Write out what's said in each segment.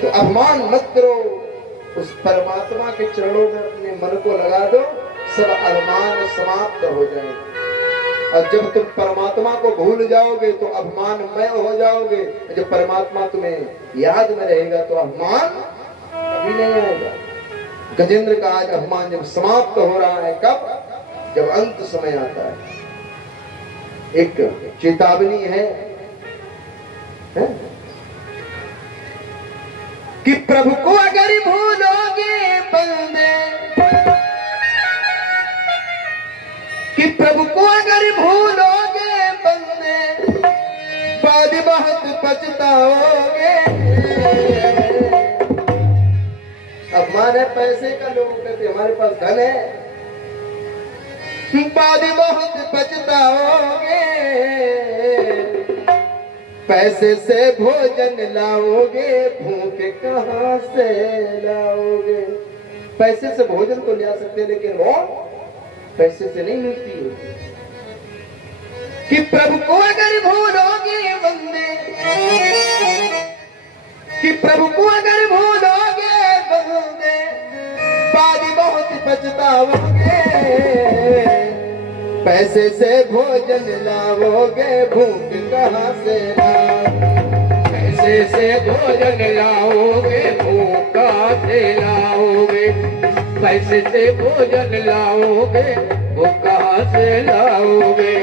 तो अभिमान मत करो, उस परमात्मा के चरणों में अपने मन को लगा दो, सब अभिमान समाप्त हो जाएंगे। और जब तुम परमात्मा को भूल जाओगे तो अभिमानमय हो जाओगे। जब परमात्मा तुम्हें याद में रहेगा तो अभिमान कभी नहीं आएगा। गजेंद्र का आज अभिमान जब समाप्त हो रहा है, कब? जब अंत समय आता है। एक चेतावनी है कि प्रभु को अगर भूलोगे बंदे, कि प्रभु को अगर भूलोगे बंदे, बाद बहुत पछताओगे। अभिमान है पैसे का, लोग कहते हमारे पास धन है, बाद बहुत पछताओगे। पैसे से भोजन लाओगे, भूखे कहां से लाओगे? पैसे से भोजन तो ले आ सकते हैं, लेकिन वो पैसे से नहीं मिलती है। कि प्रभु को अगर भूलोगे बंदे, कि प्रभु को अगर भूलोगे बंदे, बाद बहुत पछताओगे। पैसे से भोजन लाओगे, भूख कहां से लाओगे? पैसे से भोजन लाओगे, भूख कहां से लाओगे? पैसे से भोजन लाओगे, भूख कहां से लाओगे?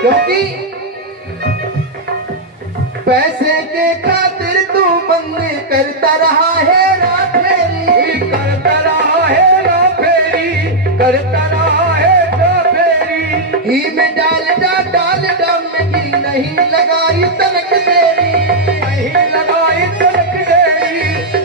क्योंकि पैसे के खातिर तू बंदी करता रहा है राफेरी, करता रहा है राफेरी, करता रहा है राफेरी। घी में डाल में घी नहीं लगाई तनक तेरी, नहीं लगाई तनक तेरी,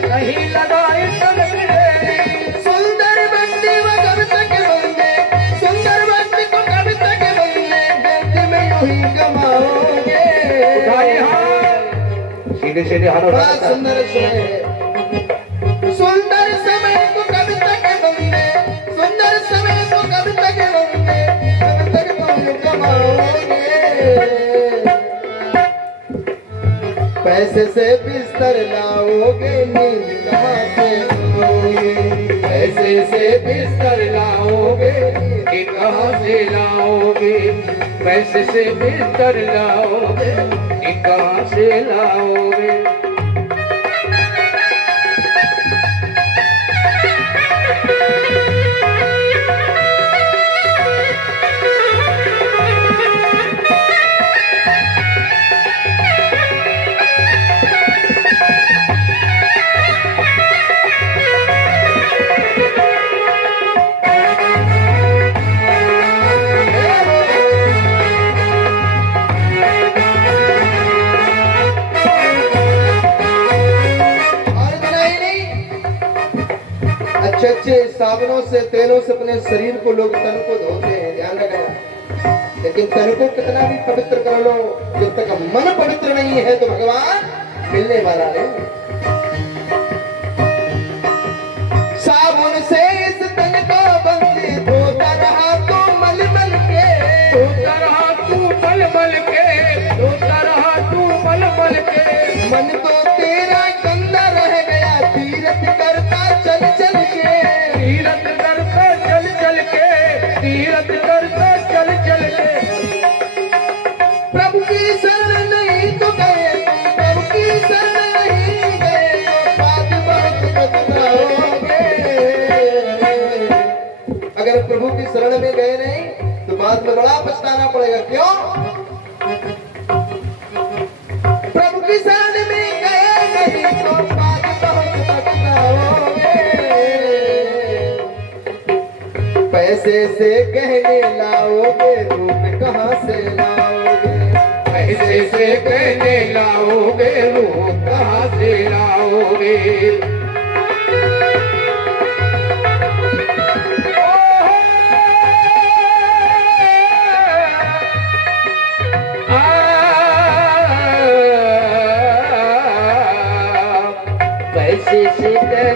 नहीं लगाई तनक तेरी। सुंदर बंदी वो कब तक बंदे, सुंदर बंदी को कब तक बंदे, बेटी में यूं ही कमाओगे। सीधे सीधे हाथ बड़ा सुंदर समय है। सुंदर समय को कब तक बंदे, सुंदर समय को कब तक बंदे, कब तक तुम कमाओगे। पैसे से बिस्तर लाओगे, नींद कहां से लाओगे? पैसे से बिस्तर लाओगे, ये कहां से लाओगे? पैसे से बिस्तर लाओगे, ये कहां से लाओगे? अच्छे साबुनों से, तेलों से अपने शरीर को लोग तन को धोते हैं, ध्यान रखना। लेकिन तन को कितना भी पवित्र कर लो, जब तक मन पवित्र नहीं है तो भगवान मिलने वाला नहीं। साबुन से इस तन को बंदी धोता रहा तू मल मल के, धोता रहा तू मल मल के, धोता रहा तू मल मल के। मन तो तेरा गंदा रह गया, तीरथ करता चल चल के, तीरथ करता चल चल के, तीरथ करता चल चल के। प्रभु की शरण नहीं तो गए, प्रभु की शरण नहीं गए तो बाद बहुत पछताओगे। अगर प्रभु की शरण में गए नहीं तो बाद में बड़ा पछताना पड़ेगा। क्यों? प्रभु की शरण में गए नहीं तो बाद बहुत पछताओगे। पैसे से गहने लाओगे, रूप कहां से लाओगे? पैसे से कहने लाओगे, रूह कहां से लाओगे?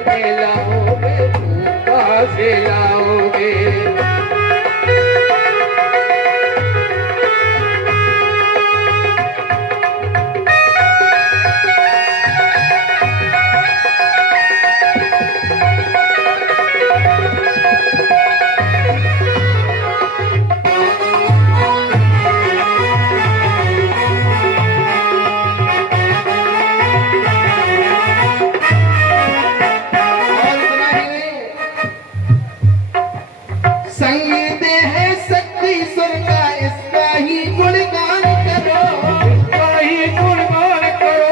के लाओगे तुम कहाँ से लाओगे। संगीत है शक्ति स्वर का, इसका ही गुणगान करो, इसका ही गुणगान करो,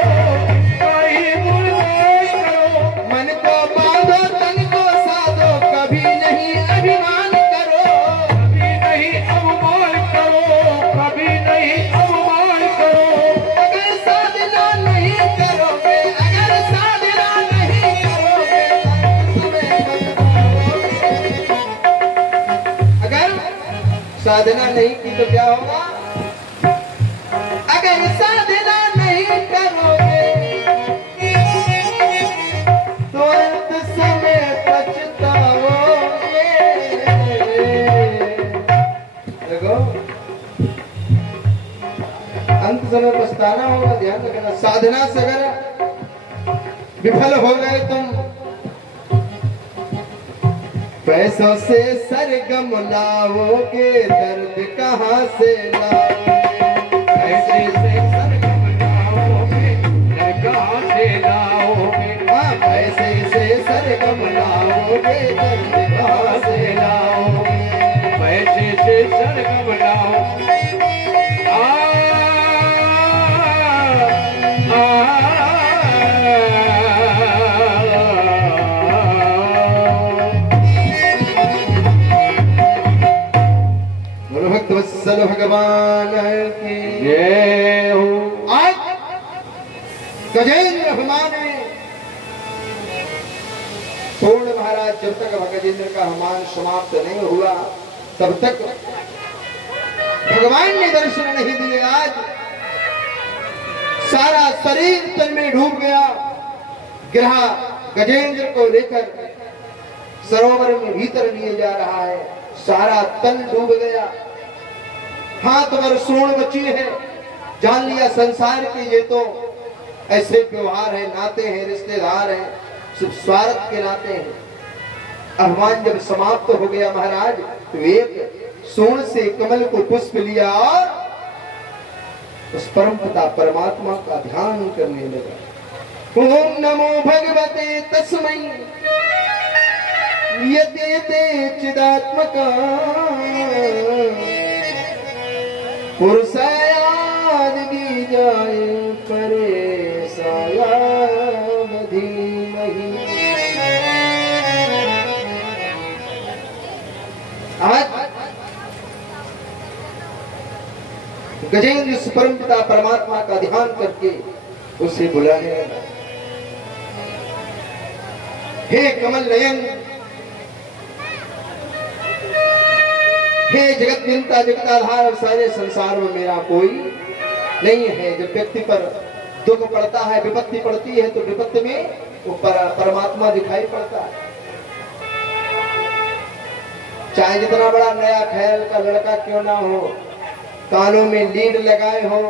इसका ही गुणगान करो। मन को बांधो तन को साधो, कभी नहीं अभिमान करो, कभी नहीं अवमान करो, कभी नहीं अवमान करो। अगर साधना नहीं करोगे, अगर साधना नहीं करोगे, अगर साधना नहीं की तो क्या होगा। अगर साधना नहीं करोगे तो अंत समय पछताओगे। देखो अंत समय पछताना होगा, ध्यान रखना। साधना से अगर विफल हो गए तुम, पैसों से सरगम लाओगे, दर्द कहाँ से लाओगे। पैसे से सरगम लाओगे, दर्द कहाँ से लाओगे। हाँ, पैसे से सरगम लाओगे, दर्द कहाँ से लाओगे। पैसे से सरगम लाओ। बोलो भक्त वत्सल भगवान की जय हो। आज गजेंद्र अभिमान में पूर्ण महाराज जब तक गजेंद्र का अभिमान समाप्त नहीं हुआ तब तक भगवान ने दर्शन नहीं दिए। आज सारा शरीर तन में डूब गया। ग्रह गजेंद्र को लेकर सरोवर में भीतर लिए जा रहा है, सारा तन डूब गया। हाथ भर सोन बची है। जान लिया संसार के ये तो ऐसे व्यवहार है, नाते हैं, रिश्तेदार हैं, सिर्फ स्वार्थ के नाते हैं। अभिमान जब समाप्त हो गया महाराज, तो एक सोन से कमल को पुष्प लिया और उस परम पिता परमात्मा का ध्यान करने लगा। ओम नमो भगवते तस्मै यते चिदात्मका पुरुषायाद बीजाय परेशाय धीमहि। आज गजेंद्र इस परम पिता परमात्मा का ध्यान करके उसे बुलाने लगा। हे कमल नयन, हे जगत नियंता जगताधार, और सारे संसार में मेरा कोई नहीं है। जब व्यक्ति पर दुख पड़ता है, विपत्ति पड़ती है, तो विपत्ति में वो परमात्मा दिखाई पड़ता है। चाहे जितना बड़ा नया ख्याल का लड़का क्यों ना हो, कानों में लीड लगाए हो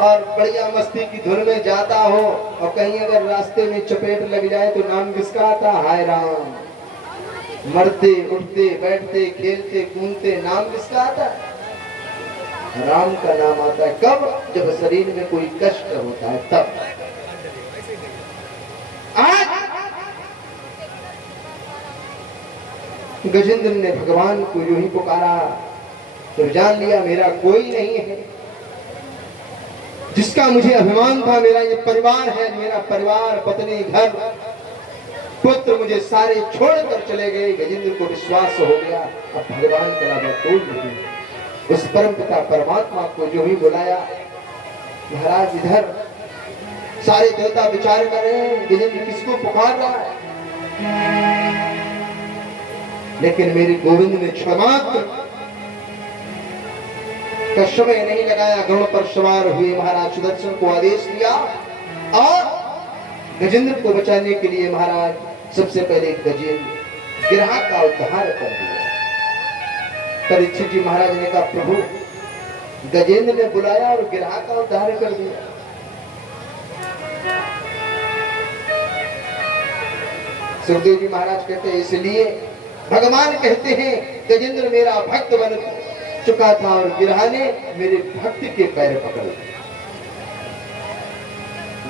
और बढ़िया मस्ती की धुन में जाता हो, और कहीं अगर रास्ते में चपेट लग जाए तो नाम किसका आता? हाय राम। मरते उठते बैठते खेलते कूदते नाम किसका आता है? राम का नाम आता है। कब? जब शरीर में कोई कष्ट होता है तब। आज गजेंद्र ने भगवान को यूं ही पुकारा, तो जान लिया मेरा कोई नहीं है जिसका मुझे अभिमान था। मेरा ये परिवार है, मेरा परिवार, पत्नी, घर, पुत्र मुझे सारे छोड़कर चले गए। गजेंद्र को विश्वास हो गया अब भगवान का नाम कोई नहीं। उस परम पिता परमात्मा को जो ही बुलाया, महाराज इधर सारे देवता विचार कर रहे हैं गजेंद्र किसको पुकार रहा है, लेकिन मेरे गोविंद ने क्षमात्र का समय नहीं लगाया। गरुड़ पर सवार हुए महाराज सुदर्शन को आदेश दिया और गजेंद्र को बचाने के लिए महाराज सबसे पहले गजेंद्र गिरहा का उद्धार कर दिया। परीक्षित जी महाराज ने कहा प्रभु गजेंद्र ने बुलाया और गिरहा का उद्धार कर दिया। सुखदेव जी महाराज कहते हैं इसलिए भगवान कहते हैं गजेंद्र मेरा भक्त बन चुका था और गिरहा ने मेरे भक्त के पैर पकड़ लिए।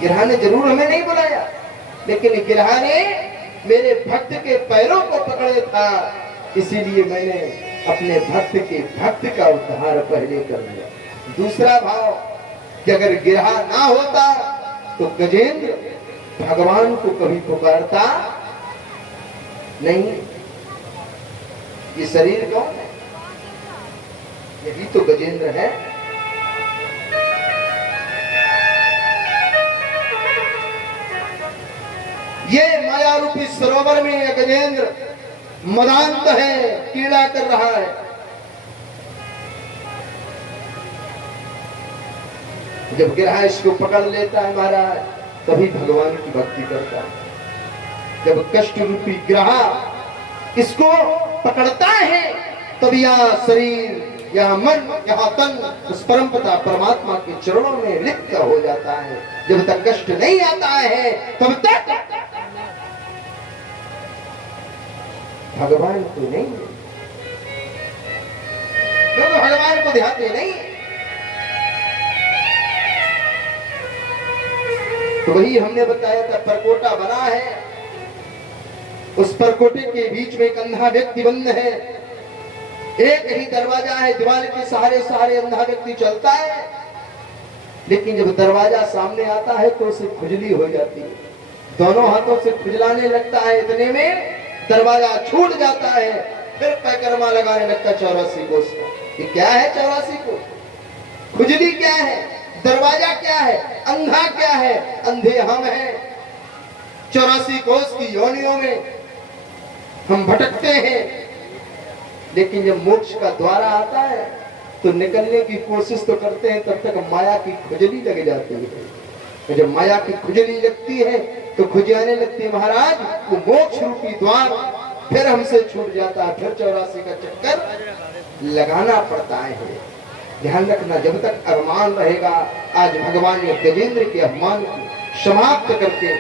गिरहा ने जरूर हमें नहीं बुलाया, लेकिन गिरहा ने मेरे भक्त के पैरों को पकड़े था, इसीलिए मैंने अपने भक्त का उद्धार पहले कर लिया। दूसरा भाव कि अगर गिरहा ना होता तो गजेंद्र भगवान को कभी पुकारता नहीं। ये शरीर कौन है? यही तो गजेंद्र है। ये माया रूपी सरोवर में ये गजेंद्र मदांत है, क्रीड़ा कर रहा है। जब गिरहा इसको पकड़ लेता है महाराज तभी भगवान की भक्ति करता है। जब कष्ट रूपी गिरहा इसको पकड़ता है तब यहाँ शरीर, यहाँ मन, यहाँ तन उस परम पिता परमात्मा के चरणों में लिप्त हो जाता है। जब तक कष्ट नहीं आता है तब तक भगवान को नहीं, क्योंकि भगवान को ध्याते नहीं। तो वही हमने बताया था, परकोटा बना है, उस परकोटे के बीच में एक अंधा व्यक्ति बंद है। एक ही दरवाजा है, दीवार के सहारे सहारे अंधा व्यक्ति चलता है, लेकिन जब दरवाजा सामने आता है तो उसे खुजली हो जाती है, दोनों हाथों से खुजलाने लगता है। इतने में दरवाजा छूट जाता है, फिर पैकरमा लगाने लगता 84 कोस का। ये क्या है 84 कोस? खुजली क्या है? दरवाजा क्या है? अंधा क्या है? अंधे हम हैं। 84 कोस की योनियों में हम भटकते हैं, लेकिन जब मोक्ष का द्वारा आता है तो निकलने की कोशिश तो करते हैं, तब तक माया की खुजली लग जाती है। जब माया की खुजली लगती है तो खुजाने लगती है महाराज, वो मोक्ष रूपी द्वार फिर हमसे छूट जाता है, फिर 84 का चक्कर लगाना पड़ता है। ध्यान रखना, जब तक अभिमान रहेगा। आज भगवान ने गजेंद्र के अभिमान को समाप्त करके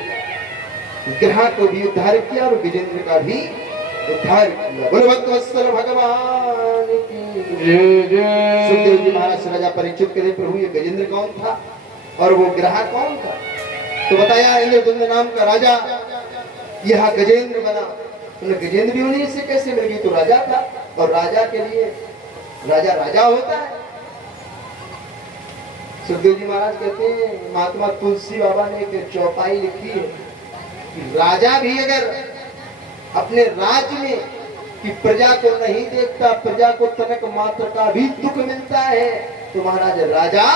गिरहा को भी उद्धार किया और गजेंद्र का भी उद्धार किया। बोलो भक्तवत्सल भगवान की जय। सुखदेव जी महाराज से राजा परीक्षित कहते प्रभु ये गजेंद्र कौन था और वो गिरहा कौन था? तो बताया इंद्रद्युम्न नाम का राजा यहाँ गजेंद्र बना। उन्हें गजेंद्र भी उन्हीं से कैसे मिल गई? तो राजा था, और राजा के लिए राजा राजा होता है। सुखदेव जी महाराज कहते हैं महात्मा तुलसी बाबा ने एक चौपाई लिखी है कि राजा भी अगर अपने राज्य में कि प्रजा को नहीं देखता, प्रजा को तनक मात्र का भी दुख मिलता है, तो महाराज राजा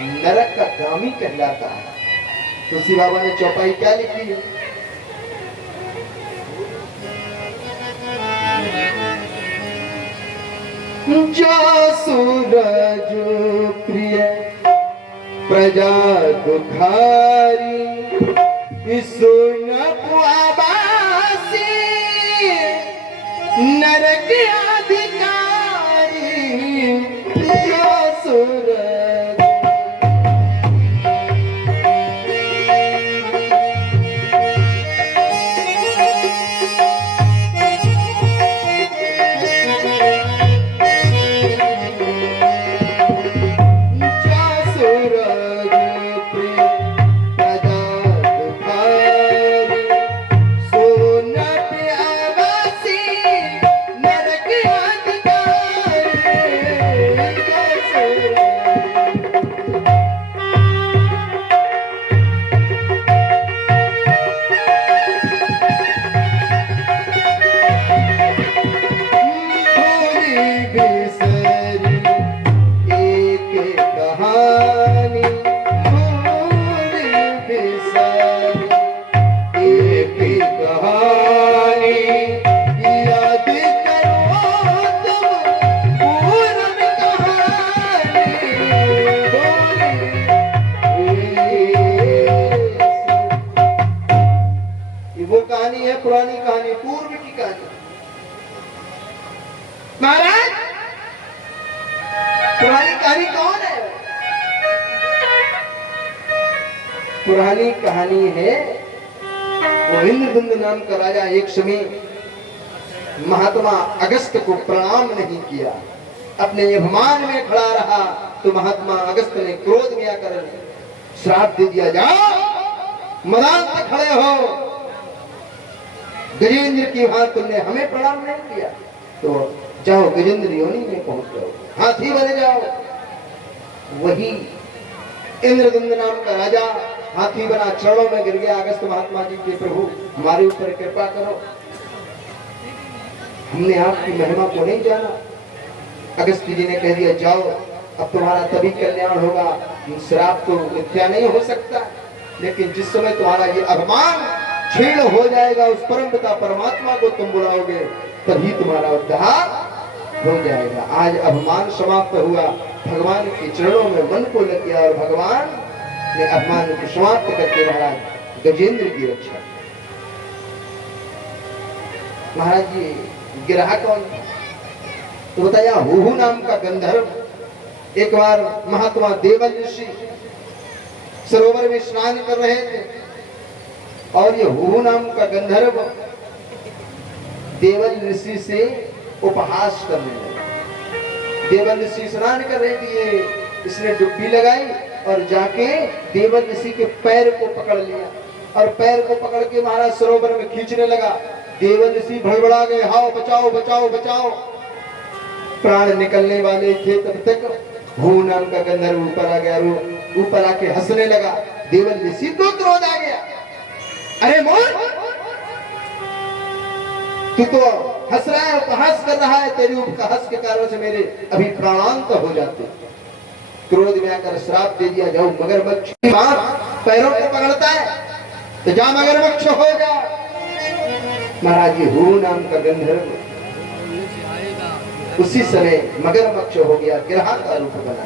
नरक का गामी कहलाता है। तुलसी बाबा ने चौपाई क्या लिखी है? जो सूरज प्रिय प्रजा दुखारी सुन पुआबासी नरक अधिकारी जो सूरज कहानी। महाराज पुरानी कहानी कौन है? पुरानी कहानी है वो इंद्रदुम्न नाम का राजा एक समय महात्मा अगस्त को प्रणाम नहीं किया, अपने अभिमान में खड़ा रहा, तो महात्मा अगस्त ने क्रोध में आकर श्राप दे दिया, जाओ मैदान पर खड़े हो, गजेंद्र की भांति तुमने हमें प्रणाम नहीं किया तो जाओ गजेंद्र योनि में पहुंच जाओ, हाथी बने जाओ। वही इंद्रदुम्न नाम का राजा हाथी बना, चरणों में गिर गया। अगस्त महात्मा जी के प्रभु हमारे ऊपर कृपा करो, हमने आपकी महिमा को नहीं जाना। अगस्त जी ने कह दिया, जाओ अब तुम्हारा तभी कल्याण होगा, श्राप तो मिथ्या नहीं हो सकता, लेकिन जिस समय तुम्हारा ये अभिमान क्षीण हो जाएगा, उस परम पिता परमात्मा को तुम बुलाओगे, तभी तुम्हारा उद्धार हो जाएगा। आज अभिमान समाप्त हुआ, भगवान के चरणों में मन को लग गया और भगवान ने अभिमान को समाप्त करके महाराज गजेंद्र की रक्षा। महाराज जी गिरा कौन? तो बताया हुहु नाम का गंधर्व। एक बार महात्मा देवल ऋषि सरोवर में स्नान कर रहे थे और ये हुहु नाम का गंधर्व देवल ऋषि से उपहास करने लगा। देवल ऋषि स्नान कर रहे थे, इसने डुबकी लगाई और जाके देवल ऋषि के पैर को पकड़ लिया और पैर को पकड़ के महाराज सरोवर में खींचने लगा। देवल ऋषि भड़बड़ा गए, हाओ बचाओ बचाओ बचाओ। प्राण निकलने वाले थे तब तक हु नाम का गंधर्व ऊपर आ गया, ऊपर आके हंसने लगा। देवल ऋषि तो क्रोध आ गया, अरे मोर तू तो हंस रहा है, उपहास कर रहा है, तेरी उपहास के कारण से मेरे अभी प्राणांत हो जाते। क्रोध में आकर श्राप दे दिया, जाओ मगरमच्छ की मां पैरों को पकड़ता है तो जा मगरमच्छ हो जा। महाराज जी हु नाम का गंधर्व उसी समय मगरमच्छ हो गया, गिरहा का रूप बना,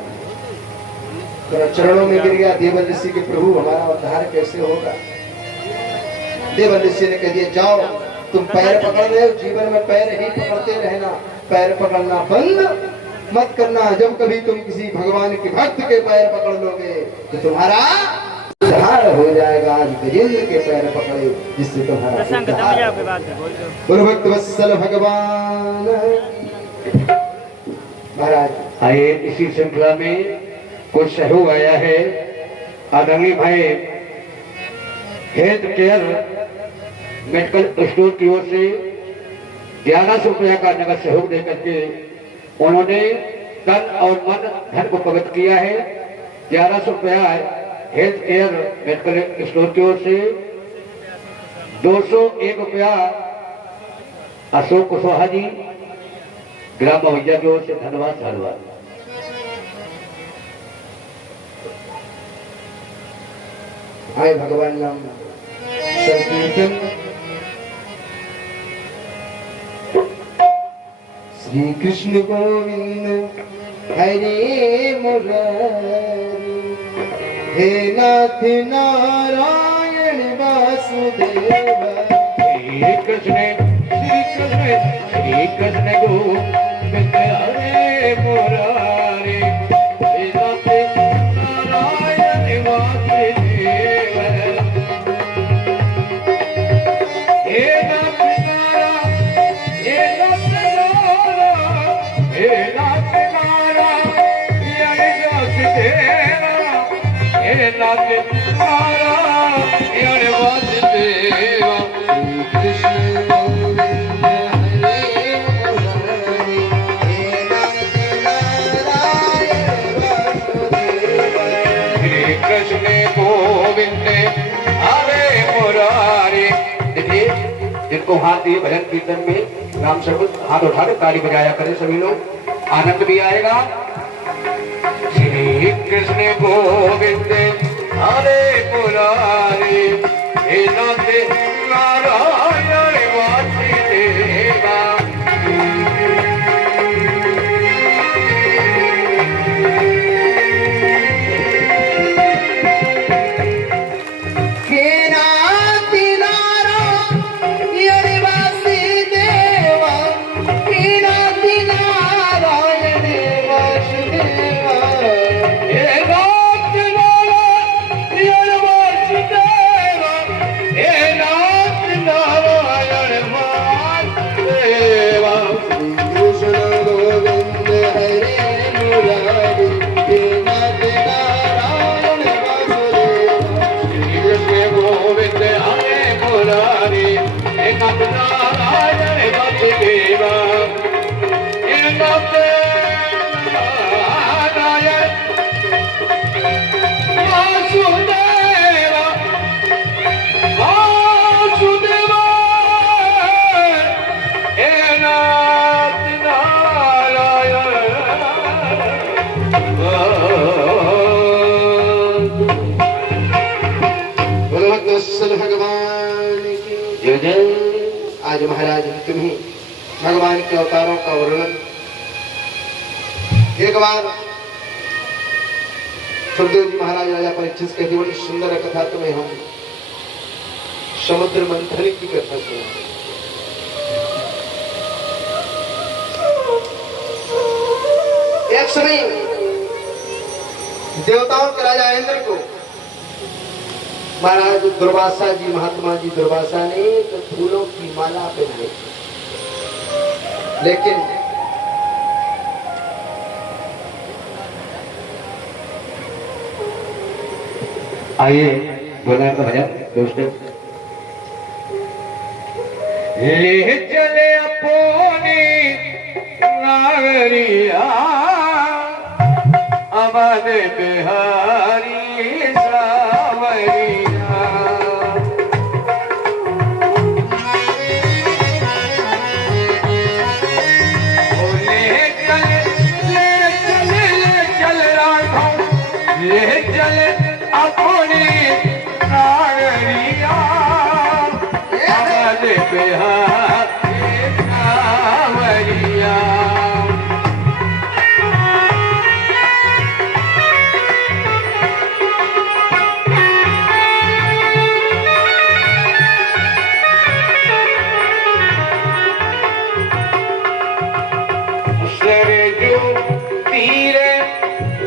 तो चरणों में गिर गया। देवल ऋषि के प्रभु हमारा उद्धार कैसे होगा? देवल ऋषि ने कह दिया, जाओ तुम पैर पकड़ रहे हो, जीवन में पैर ही पकड़ते रहना, पैर पकड़ना बंद मत करना। जब कभी तुम किसी भगवान के भक्त के पैर पकड़ लोगे तो तुम्हारा उद्धार हो जाएगा। आज गजेंद्र के पैर पकड़े जिससे तुम्हारा भक्त वत्सल भगवान। महाराज आइए इसी श्रृंखला में कुछ सहयोग आया है। आदरणीय भाई हेल्थ केयर मेडिकल स्टोर की ओर से 1100 रुपया का नगद सहयोग देकर के उन्होंने तन और मन धन को पवित्र किया है। 1100 रुपया हेल्थ केयर मेडिकल स्टोर की ओर से, 201 रुपया अशोक कुशवाहा जी ग्राम भैया की ओर से, धन्यवाद धन्यवाद। आए भगवान नाम संकीर्तन। श्री कृष्ण गोविंद हरे मुरारी, हे नाथ नारायण वासुदेव। श्री कृष्ण गोविंद हरे मुरारी, हे नाथ नारायण वासुदेव। हे नाथ नारायण वासुदेव। कृष्ण गोविंद हरे मुरारी, हे नाथ नारायण वासुदेव। श्री कृष्ण गोविंद हरे मुरारी। देखिए जिनको हाथ दिए भजन कीर्तन में राम शब्द हाथ उठाकर ताली बजाया करें, सभी लोग आनंद भी आएगा। श्री कृष्ण गोविंद हरे मुरारी, हे नाथ नारायण वासुदेवा। हे नाथ नारायण वासुदेव। वत्सल भगवान की जय जय। आज महाराज तुम्हें भगवान के अवतारों का वर्णन एक बार सुखदेव जी महाराज राजा परीक्षित कहते बड़ी सुंदर कथा तुम्हें हम समुद्र मंथन की कथा सुना। एक समय देवताओं के राजा इंद्र को महाराज दुर्वासा जी महात्मा जी दुर्वासा ने तो फूलों की माला पहनाई, लेकिन आइए बोला का भजन दोस्तों। ले चले अपनी नागरिया अमन बिहारी सावरिया। ले चल राघव ले चल अपनी नागरिया अमन बिहारी सावरिया।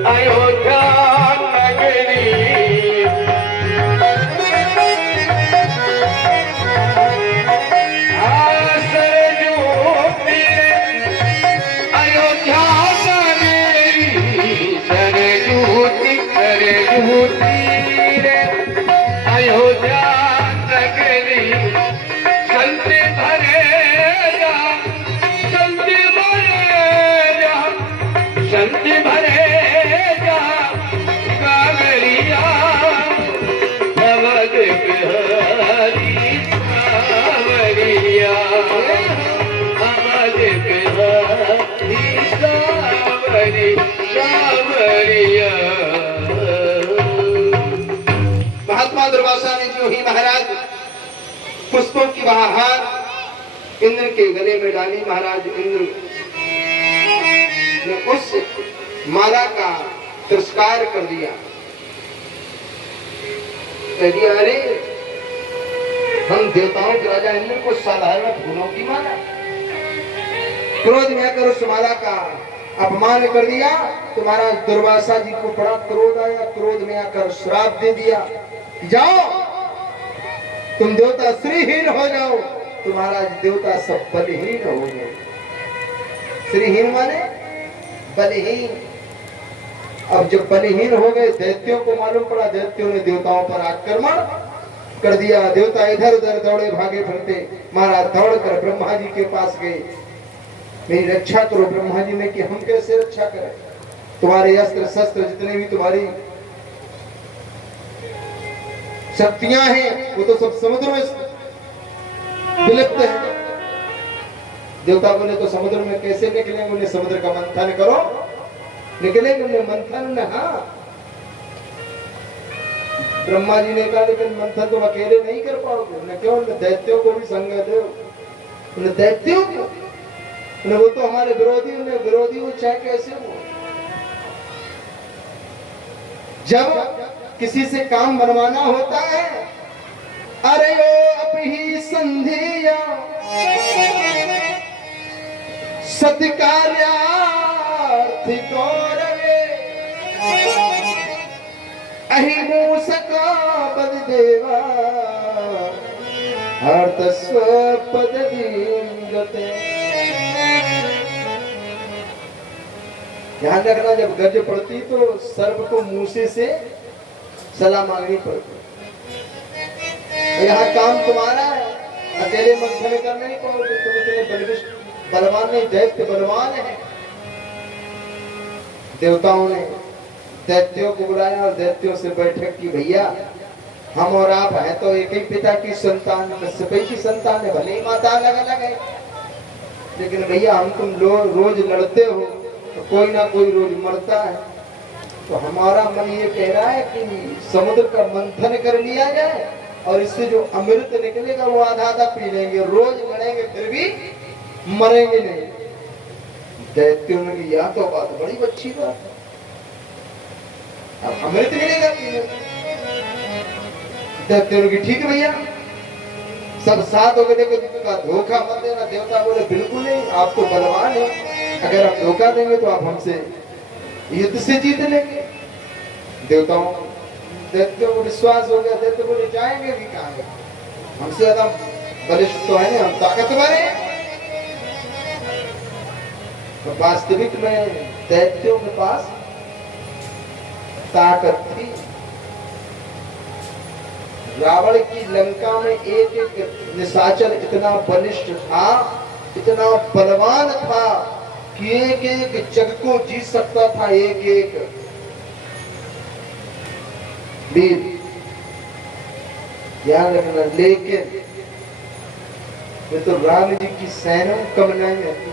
अयोध्या नगरी सरजू अयोध्या नगरी सरजू तीर अयोध्या नगरी संत भरे जा संत भरे जा संत भरे महात्मा दुर्वासा ने जो ही महाराज पुष्पों की बहार इंद्र के गले में डाली, महाराज इंद्र ने उस माला का तिरस्कार कर दिया। कह दिया अरे हम देवताओं के राजा इंद्र को साधारण फूलों की माला, क्रोध में आकर उस माला का अपमान कर दिया। तो महाराज दुर्वासा जी को बड़ा क्रोध आया, क्रोध में आकर श्राप दे दिया, जाओ तुम देवता श्रीहीन हो जाओ। तो महाराज देवता सब बलहीन हो गए। श्रीहीन माने बलहीन। अब जब बलहीन हो गए दैत्यों को मालूम पड़ा, दैत्यों ने देवताओं पर आक्रमण कर दिया। देवता इधर उधर दौड़े भागे फिरते। महाराज दौड़कर ब्रह्मा जी के पास गए, मेरी रक्षा करो। ब्रह्मा जी ने कि हम कैसे रक्षा करें, तुम्हारे अस्त्र शस्त्र जितने भी तुम्हारी शक्तियां हैं वो तो सब समुद्र में विलुप्त है। देवता बोले तो समुद्र में कैसे निकलेंगे? उन्हें समुद्र का मंथन करो, निकलेंगे। उन्हें मंथन हाँ, ब्रह्मा जी ने कहा लेकिन मंथन तुम अकेले नहीं कर पाओगे। उन्हें क्यों? उन्हें दैत्यों को भी संग दो। उन्हें दैत्यों को, उन्हें वो तो हमारे विरोधी, उन्हें विरोधी हो चाहे कैसे हो। जब किसी से काम बनवाना होता है, अरे ओ अपही संधिया सत्कार्यार्थी कौरवे अहि मूसका पद देवा हर्तस्व पद दींगते। ध्यान रखना, जब गरज पड़ती तो सर्प को मूसे से सलाह मांगनी पड़ती। यहाँ काम तुम्हारा है, अकेले मंथन कर नहीं पाओगे। तुम इतने बलवान नहीं, दैत्य बलवान है। देवताओं ने दैत्यों को बुलाया और दैत्यों से बैठक की, भैया हम और आप हैं तो एक ही पिता की संतान, कश्यप की संतान है, भले ही माता अलग अलग है, लेकिन भैया हम तुम रोज लड़ते हो तो कोई ना कोई रोज मरता है। तो हमारा मन ये कह रहा है कि समुद्र का मंथन कर लिया जाए और इससे जो अमृत निकलेगा वो आधा आधा पी लेंगे, रोज लड़ेंगे फिर भी मरेंगे नहीं। दैत्यों ने की, यह तो बात बड़ी अच्छी बात है, अब अमृत मिलेगा पीने। दैत्यों ने की, ठीक है भैया, सब साथ हो गए, देखो का धोखा मत देना। देवता बोले बिल्कुल नहीं, आप तो बलवान है, अगर आप धोखा देंगे तो आप हमसे युद्ध से जीत लेंगे। दैत्यों को विश्वास हो गया, दैत्य बोले जाएंगे भी कहां, हमसे ज्यादा बलिष्ठ तो है नहीं, हम ताकतवर हैं। तो वास्तविक में दैत्यों के पास ताकत थी। रावण की लंका में एक एक निशाचर इतना बलिष्ठ था, इतना बलवान था कि एक एक जग को जीत सकता था, एक एक वीर, ध्यान रखना। लेकिन ये तो राम जी की सेना कम नहीं रहती।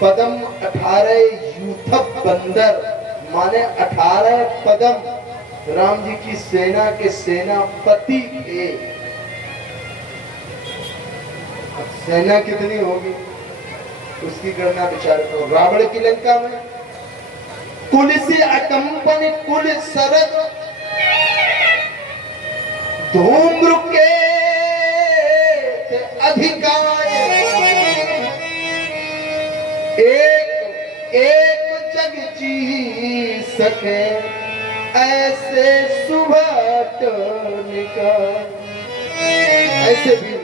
पदम 18 यूथप बंदर, माने 18 पदम राम जी की सेना के सेनापति थे। अब सेना कितनी होगी उसकी गणना विचार करो। रावण की लंका में कुल से अकंपन कुल सरद धूम्र के अधिकार, एक एक जग जी सके ऐसे सुबह निकाल, ऐसे भी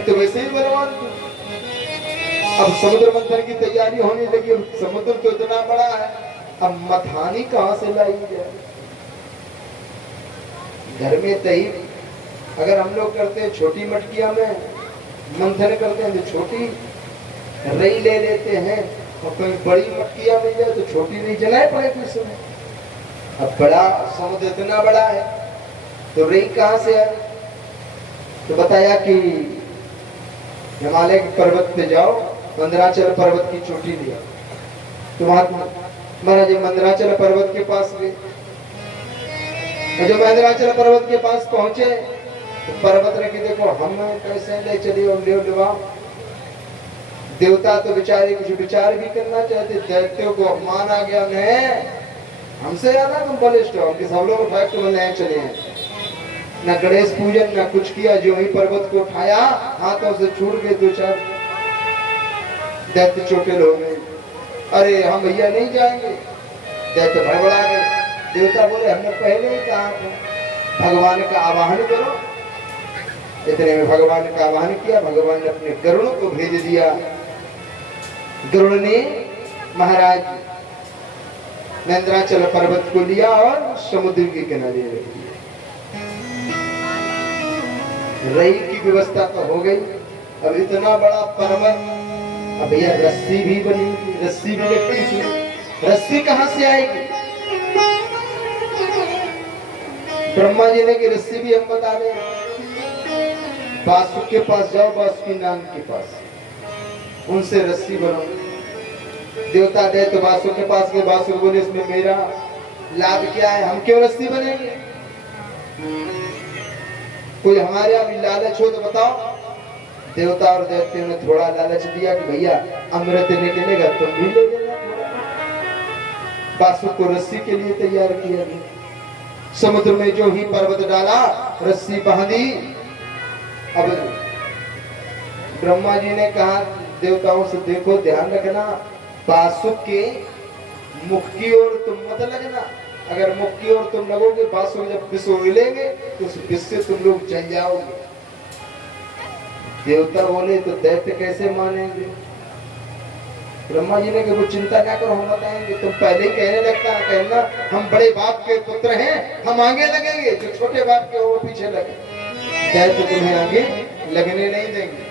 तो वैसे ही बलवान। अब समुद्र मंथन की तैयारी होने लगी, अब समुद्र तो इतना बड़ा है, अब मथानी कहां से लाई जाए। घर में दही अगर हम लोग करते हैं छोटी मटकिया में मंथन करते हैं तो छोटी रई ले लेते हैं, और कोई बड़ी मटकिया मिल जाए तो छोटी नहीं जलाए पड़ेगी उस समय। अब बड़ा समुद्र इतना बड़ा है तो रई कहां से आए, तो बताया कि हिमालय के पर्वत पे जाओ, मंदराचल पर्वत की चोटी लिया। तो महाराज मंदराचल पर्वत के पास गए, और जब मंदराचल पर्वत के पास पहुंचे तो पर्वत ने कि देखो हम कैसे ले चलिए और ले देवता तो बेचारे कुछ विचार भी करना चाहते, दैत्यों को अपमान आ गया, नहीं हमसे ज्यादा तुम बलिष्ठ हो, हम सब लोग उठा के नए चले हैं। न गणेश पूजन न कुछ किया, जो ही पर्वत को उठाया हाथों से छूट गए, दो चार दैत्य चोटिल हो गए। अरे हम भैया नहीं जाएंगे, दैत्य भड़बड़ा गए। देवता बोले हमने पहले ही कहा था भगवान का आवाहन करो। इतने में भगवान का आवाहन किया, भगवान ने अपने गरुड़ को भेज दिया। गरुड़ ने महाराज मंदराचल पर्वत को लिया और समुद्र के किनारे रख दिया। रई की व्यवस्था तो हो गई, अब इतना बड़ा पर्वत, अब भैया रस्सी भी बनेगी, रस्सी भी लगती, रस्सी कहां से आएगी। ब्रह्मा जी ने की रस्सी भी हम बता दें, बासुक के पास जाओ, बासुकी नाग के पास, उनसे रस्सी बनो। देवता दे तो बासुक के पास गए, बासुक बोले इसमें मेरा लाभ क्या है, हम क्यों रस्सी बनेंगे, कोई हमारे यहाँ भी लालच हो तो बताओ। देवता और दैत्यों ने थोड़ा लालच दिया कि भैया अमृत निकलेगा तुम भी ले लेना। बासुक को रस्सी के लिए तैयार किया गया। समुद्र में जो ही पर्वत डाला, रस्सी बांधी। अब ब्रह्मा जी ने कहा देवताओं से, देखो ध्यान रखना, बासुक के मुख की ओर तुम मत लगना, अगर मुख की ओर तुम लगोगे बासुक जब विष उगलेंगे तो उस विष से तुम लोग जल जाओगे। देवता बोले तो दैत्य कैसे मानेंगे। ब्रह्मा जी ने कहा वो चिंता क्या करो, हम बताएंगे। तुम पहले ही कहने लगता है, कहना हम बड़े बाप के पुत्र हैं, हम आगे लगेंगे, जो छोटे बाप के हो वो पीछे लगे, दैत्य तुम्हें आगे लगने नहीं देंगे।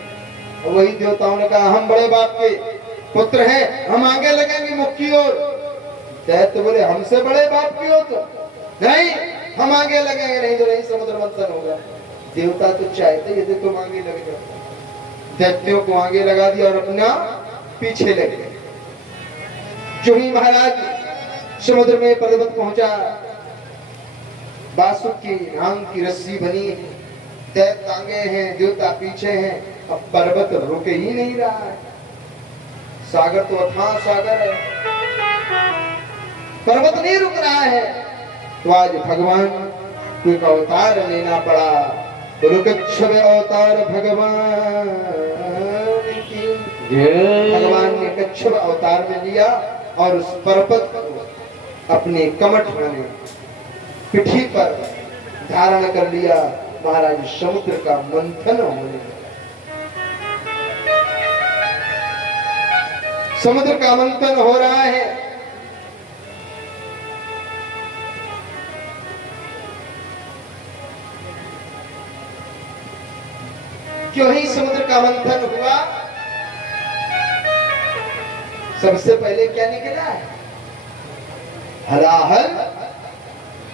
और वही देवताओं ने कहा हम बड़े बाप के पुत्र हैं, हम आगे लगेंगे मुख की ओर। दैत्य बोले हमसे बड़े बाप की हो तो नहीं, हम आगे लगेंगे, नहीं तो नहीं समुद्र मंथन होगा। देवता तो चाहते यदि तुम आगे लग जाओ। दैत्यों को आगे लगा दिया और अपना पीछे लगे। जो ही महाराज समुद्र में पर्वत पहुंचा, बासुकी नाम की रस्सी बनी है, दैत्य आगे हैं, देवता पीछे हैं, अब पर्वत रुके ही नहीं रहा है। सागर तो अथाह सागर है, पर्वत नहीं रुक रहा है। तो आज भगवान को एक अवतार लेना पड़ा। रुकच्छव अवतार भगवान की, भगवान ने कच्छप अवतार में लिया और उस पर्वत को अपने कमठ में पिठी पर धारण कर लिया। महाराज समुद्र का मंथन होने लगा, समुद्र का मंथन हो रहा है। क्यों ही समुद्र का मंथन हुआ? सबसे पहले क्या निकला है? हलाहल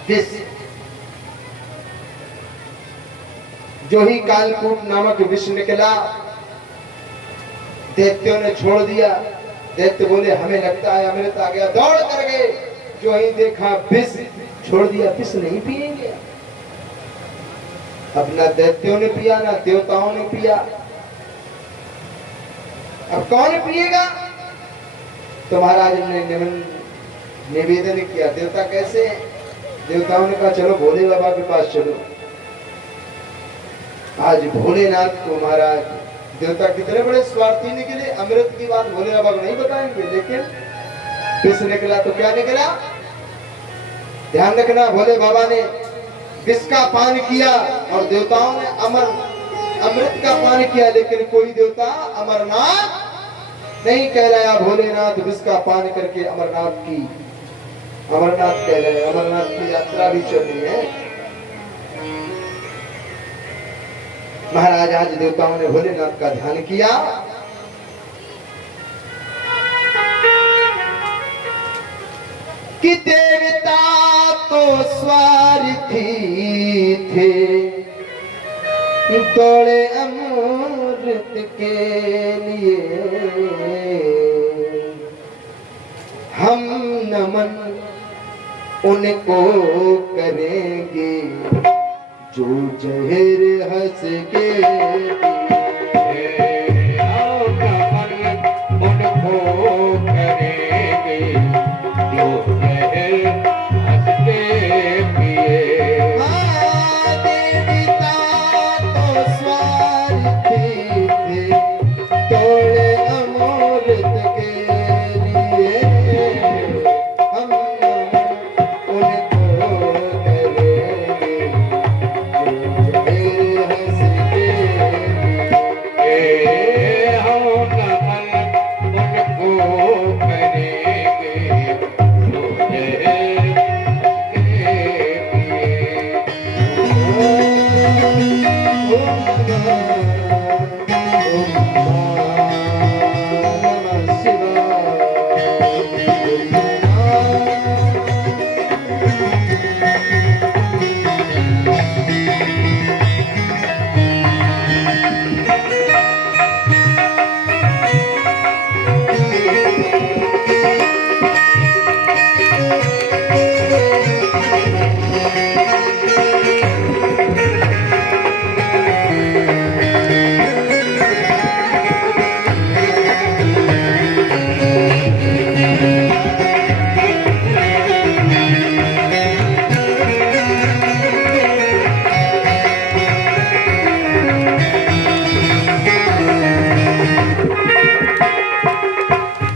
विष। जो ही कालकूट नामक विष निकला, दैत्यों ने छोड़ दिया। दैत्य बोले हमें लगता है अमृत आ गया, दौड़ कर गए। जो ही देखा विष, छोड़ दिया, विष नहीं पिएंगे। अब ना दैत्यों ने पिया ना देवताओं ने पिया, अब कौन पिएगा? तो महाराज ने निवेदन किया, देवता कैसे हैं? देवताओं ने कहा चलो भोले बाबा के पास चलो। आज भोलेनाथ को महाराज देवता कितने बड़े स्वार्थी निकले, अमृत की बात भोले बाबा को नहीं बताएंगे, लेकिन विष निकला तो क्या निकला? ध्यान रखना, भोले बाबा ने विष का पान किया और देवताओं ने अमृत का पान किया, लेकिन कोई देवता अमरनाथ नहीं कहलाया। भोलेनाथ विष का पान करके अमरनाथ कहलाए। अमरनाथ की यात्रा भी चल रही है। महाराज आज देवताओं ने भोलेनाथ का ध्यान किया। कि देवता तो स्वार्थी थे, दौड़े अमृत के लिए। हम नमन उनको करेंगे जो जहर हंस के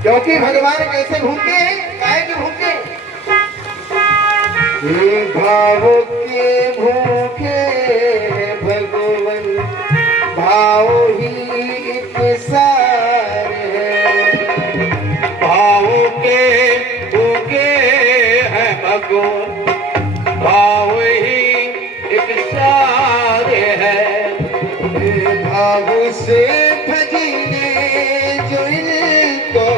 क्योंकि भगवान कैसे भूखे हैं? काहे के भूखे? भाव के भूखे भगवान, भाव ही एक सार है। भाव के भूखे हैं भगवान, भाव ही एक सार है। भाव से भजने जो इनको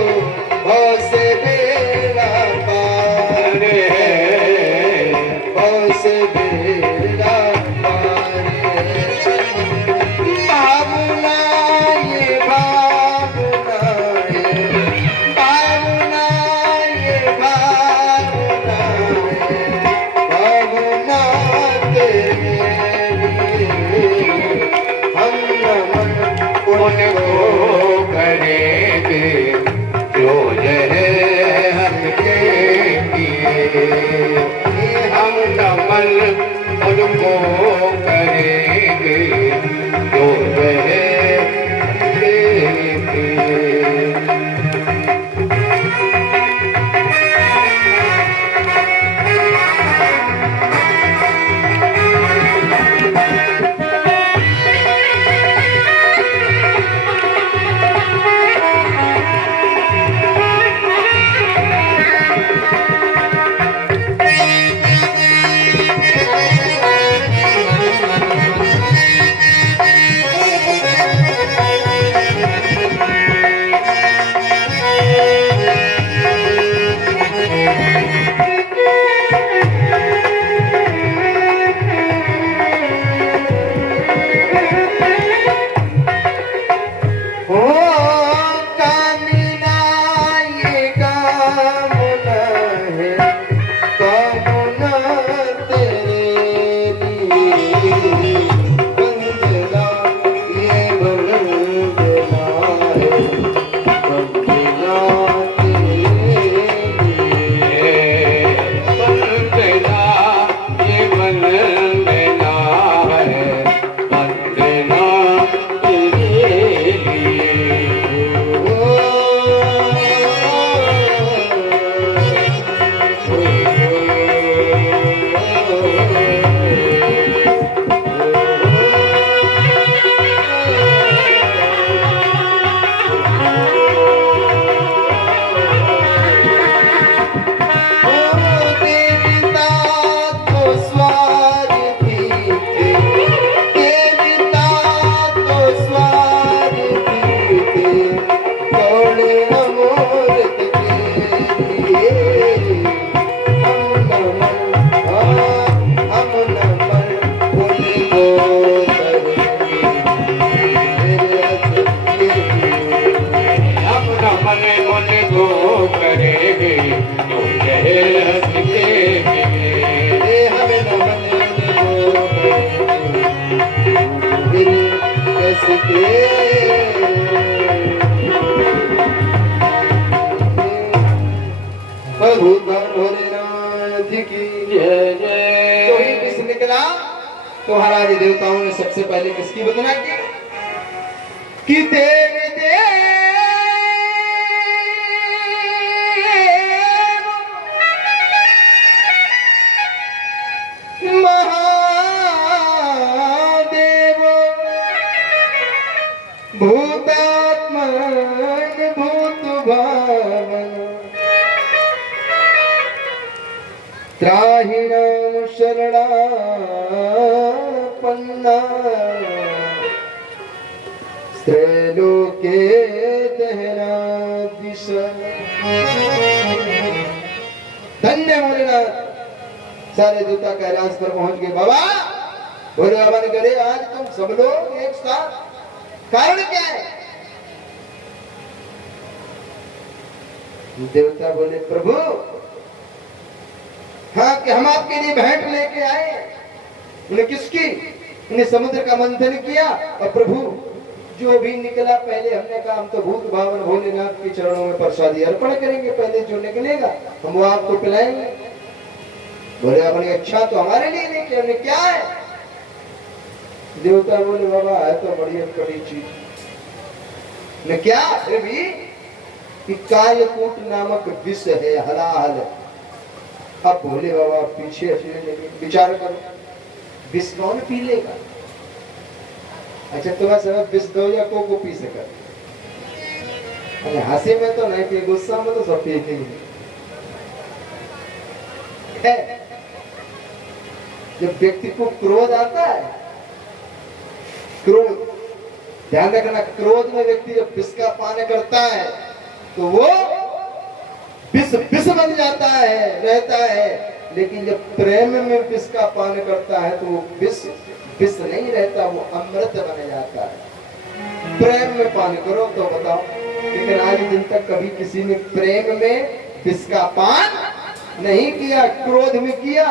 भाव से बेड़ा पार है, भाव से बेड़ा पार है। भावना ये भावना है, भावना ये भावना है, भावना तो हमारे देवताओं ने सबसे पहले किसकी वंदना की कि देवी देव महादेव भूतात्मन भूत भावन त्राहिणां शरणापन्ना त्रैलोक्ये दहना दिशा। धन्य भोलेनाथ। सारे देवता कैलाश पर पहुंच गए। बाबा भोले बाबा ने करे आज तुम सब लोग एक साथ, कारण क्या है? देवता बोले प्रभु हाँ कि हम आपके लिए भेंट लेके आए। उन्हें किसकी? उन्हें समुद्र का मंथन किया और प्रभु जो भी निकला पहले हमने कहा हम तो भूत भावन भोलेनाथ के चरणों में प्रसादी अर्पण करेंगे, पहले जो निकलेगा हम वो आपको पिलाएंगे। बोले अपने अच्छा तो हमारे लिए लेके हमने क्या है? देवता बोले बाबा है तो बड़ी कड़ी चीज ने क्या फिर भी कि कायकूट नामक विष है, हलाहल। अब भोले बाबा पीछे हटने लगे। विचार करो विष कौन पी लेगा? अच्छा तुम्हें समय विष दो या को पी सका? हंसी में तो नहीं पी, गुस्सा में तो सब पीते ही है। जब व्यक्ति को क्रोध आता है, क्रोध ध्यान रखना, क्रोध में व्यक्ति जब विष का पान करता है तो वो विष बन जाता है, रहता है। लेकिन जब प्रेम में विष का पान करता है तो वो विष नहीं रहता, वो अमृत बन जाता है। प्रेम में पान करो तो बताओ, लेकिन आज दिन तक कभी किसी ने प्रेम में विष का पान नहीं किया, क्रोध में किया।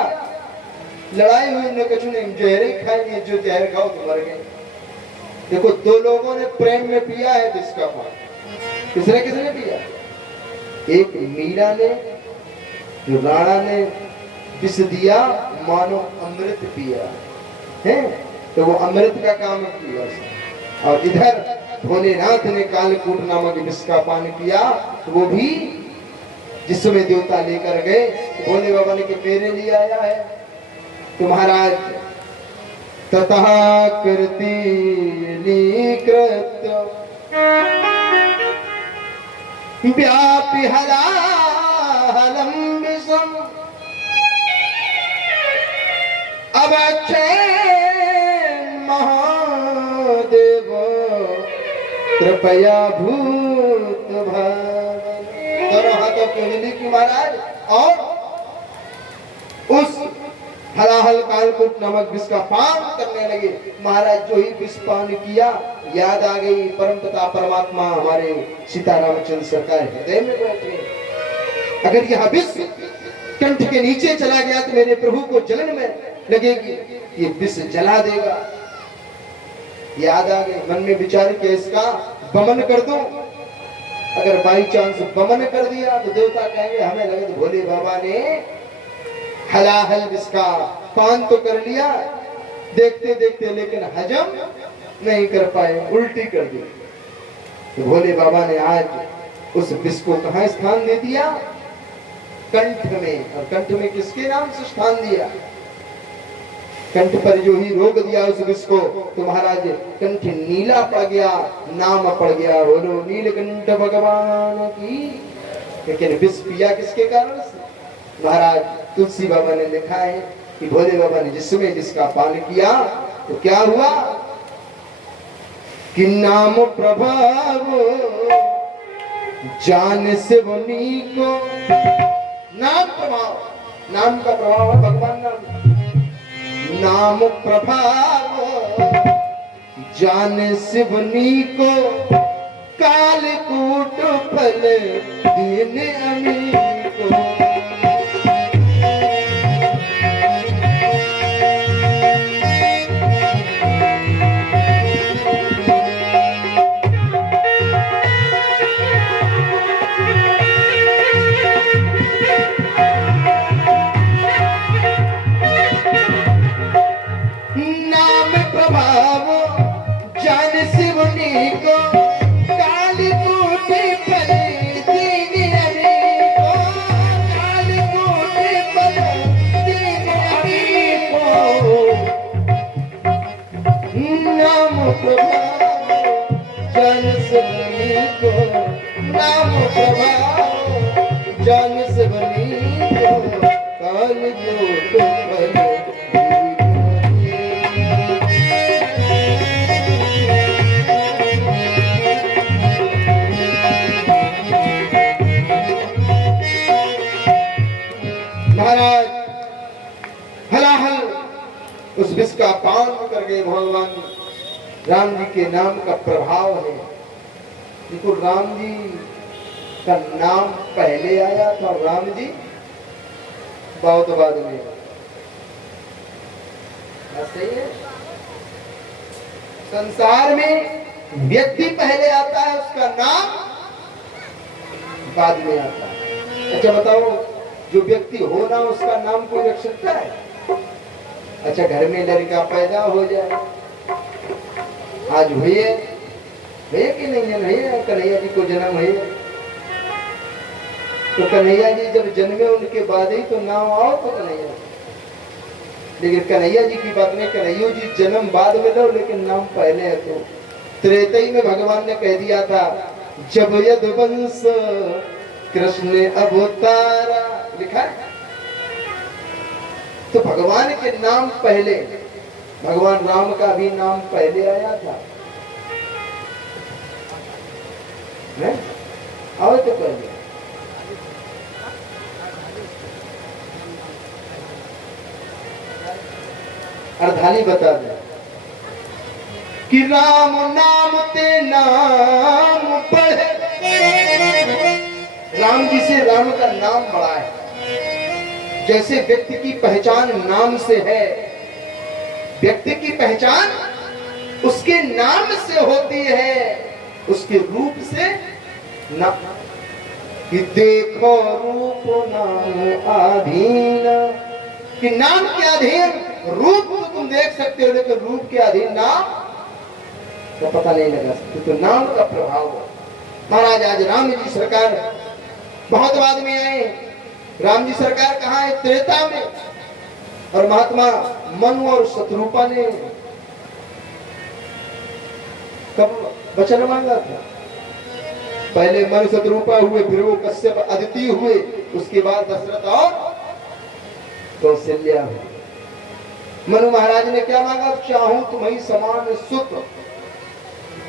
लड़ाई हुई ने कुछ नहीं, जहर खाएंगे, जो जहर खाओ तो मर गए। देखो दो लोगों ने प्रेम में पिया है विष का पान। किसने पिया? एक मीरा ने, जो राणा ने विष दिया, मानो अमृत पिया है, तो वो अमृत का काम किया। और इधर भोलेनाथ ने कालकूट नामक विष का पान किया, तो वो भी जिसमें देवता लेकर गए। तो भोले बाबा ने कि मेरे लिए आया है। तो महाराज ततः कृति कृत व्यापी हलाहलम विषम अवक्षय महादेव कृपया भूत भावन। दोनों हाथों की उंगली की महाराज और उस हलाहल कालकूट नमक विष का पान करने लगे। महाराज जो ही विष पान किया, याद आ गई परमपिता परमात्मा हमारे सीतारामचंद्र सरकार हृदय में बैठे। अगर यह विष कंठ के नीचे चला गया तो मेरे प्रभु को जलन में लगेगी, ये विष जला देगा। याद आ गई, मन में विचार के इसका बमन कर दूं। अगर बाई चांस बमन कर दिया तो देवता कहेंगे हमें लगे तो भोले बाबा ने हलाहल विष का पान तो कर लिया, देखते देखते लेकिन हजम नहीं कर पाए, उल्टी कर दी। तो भोले बाबा ने आज उस विष को कहां स्थान दे दिया? कंठ में, और कंठ में किसके नाम से स्थान दिया? कंठ पर जो ही रोग दिया उस विष को, तो महाराज कंठ नीला पड़ गया, नाम पड़ गया बोलो नीलकंठ भगवान की। लेकिन विष पिया किसके कारण से? महाराज तुलसी बाबा ने लिखा है कि भोले बाबा ने जिसमें जिसका पान किया तो क्या हुआ कि नाम प्रभाव जान से बनी को। नाम प्रभाव, नाम का प्रभाव है भगवान नाम। नाम प्रभाव जान से बनी को, कालकूट फल दीन अमी को। महाराज हलाहल उस विष का पान कर गए। भगवान राम जी के नाम का प्रभाव है। देखो राम जी का नाम पहले आया था, राम जी बहुत बाद में। सही है। संसार में व्यक्ति पहले आता है, उसका नाम बाद में आता है। अच्छा बताओ, जो व्यक्ति हो ना उसका नाम कोई रख सकता है? अच्छा घर में लड़का पैदा हो जाए, आज हुए कि नहीं है? नहीं है, कन्हैया जी को जन्म है तो कन्हैया जी जब जन्मे उनके बाद ही तो नाम आओ तो कन्हैया। लेकिन कन्हैया जी की बात नहीं, कन्हैया जी जन्म बाद में लो लेकिन नाम पहले है। तो त्रेतई में भगवान ने कह दिया था जब यदुवंश कृष्ण अवतारा, लिखा है। तो भगवान के नाम पहले, भगवान राम का भी नाम पहले आया था। आओ तो पहले अर्धाली बता दे कि राम नाम ते नाम पढ़े। राम जी से राम का नाम बड़ा है। जैसे व्यक्ति की पहचान नाम से है, व्यक्ति की पहचान उसके नाम से होती है, उसके रूप से ना। कि देखो रूप नाम अधीन, कि नाम के अधीन रूप तो तुम देख सकते हो, लेकिन रूप के अधीन नाम तो पता नहीं लगा सकते। तो नाम का प्रभाव महाराज। आज राम जी सरकार बहुत बाद में आए। राम जी सरकार कहाँ है? त्रेता में। और महात्मा मनु और शत्रुपा ने कब वचन मांगा था? पहले मनु शत्रुपा हुए, फिर वो कश्यप अदिति हुए, उसके बाद दशरथ और कौशल्या हुए। मनु महाराज ने क्या मांगा? चाहूं तुम्हें समान सुत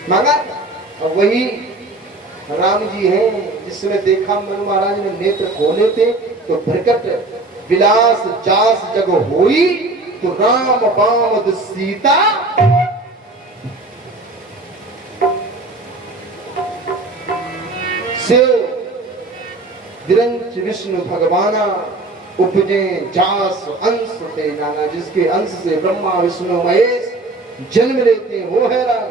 मांगा। और वही राम जी हैं जिसमें देखा मनु महाराज ने नेत्र खोले थे तो प्रकट विलास जास जग होई, तो राम बाम सीता से विरंच विष्णु भगवाना उपजे जास अंश ते नाना। जिसके अंश से ब्रह्मा विष्णु महेश जन्म लेते हैं वो है राम।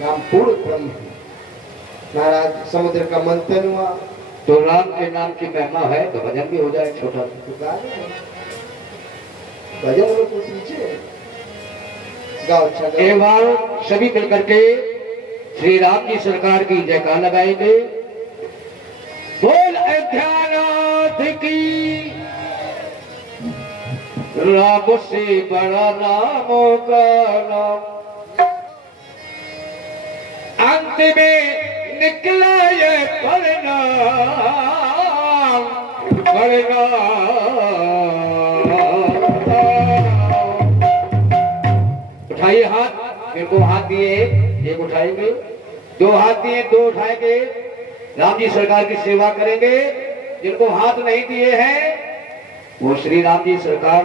राम पूर्ण ब्रह्म है। महाराज समुद्र का मंथन हुआ तो राम के नाम की महिमा है तो भजन भी हो जाए छोटा। भजन हो तो पीछे गाओ। अच्छा एक बार सभी मिलकर के श्री राम की सरकार की जयकार लगाएंगे। बोल अयोध्या की राम से बड़ा रामों का नाम। अंत में निकला ये परिणाम, उठाइए हाथ, मेरे को हाथ दिए, एक उठाएंगे, दो हाथ दिए, दो उठाएंगे, राम जी सरकार की सेवा करेंगे। जिनको हाथ नहीं दिए हैं वो श्री राम जी सरकार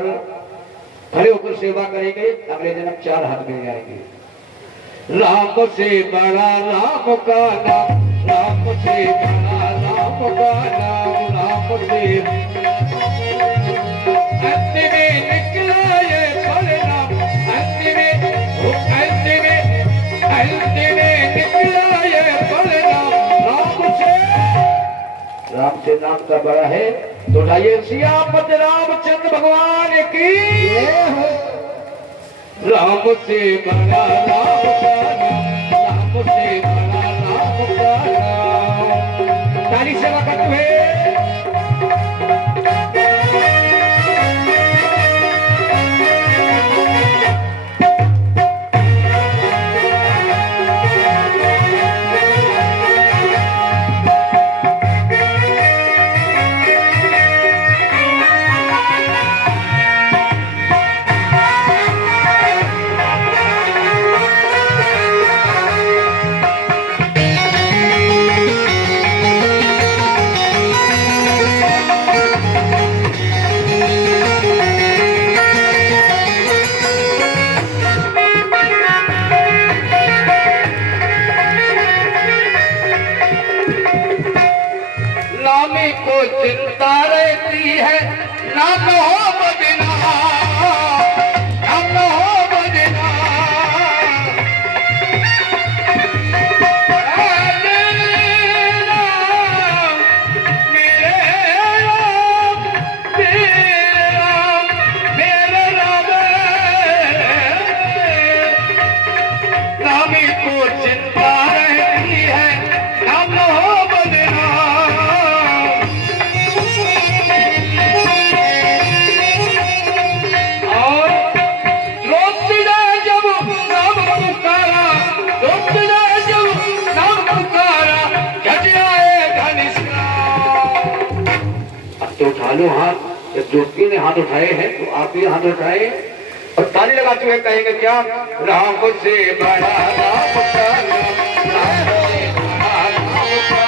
खड़े होकर सेवा करेंगे, अगले जन्म 4 हाथ मिल जाएंगे। राम से बड़ा राम का नाम, राम से बड़ा राम का नाम, राम से अंत में निकला ये परिणाम, अंत में निकला ये परिणाम। राम से नाम का बड़ा है तो उठाइए सियापत रामचंद्र भगवान की। राम से बड़ा राम का नाम, राम से बड़ा राम का नाम। ताली सेवा करते हुए को चिंता रहती है, नाम हो बदना, नाम हो बदना। नामी को चिंता रहती है, नाम हो बदना। तो उठा लो हाथ, जब ज्योति ने हाथ उठाए हैं तो आप भी हाथ उठाए और ताली लगाते हुए कहेंगे क्या? राम से बड़ा राम का नाम, राम से बड़ा राम का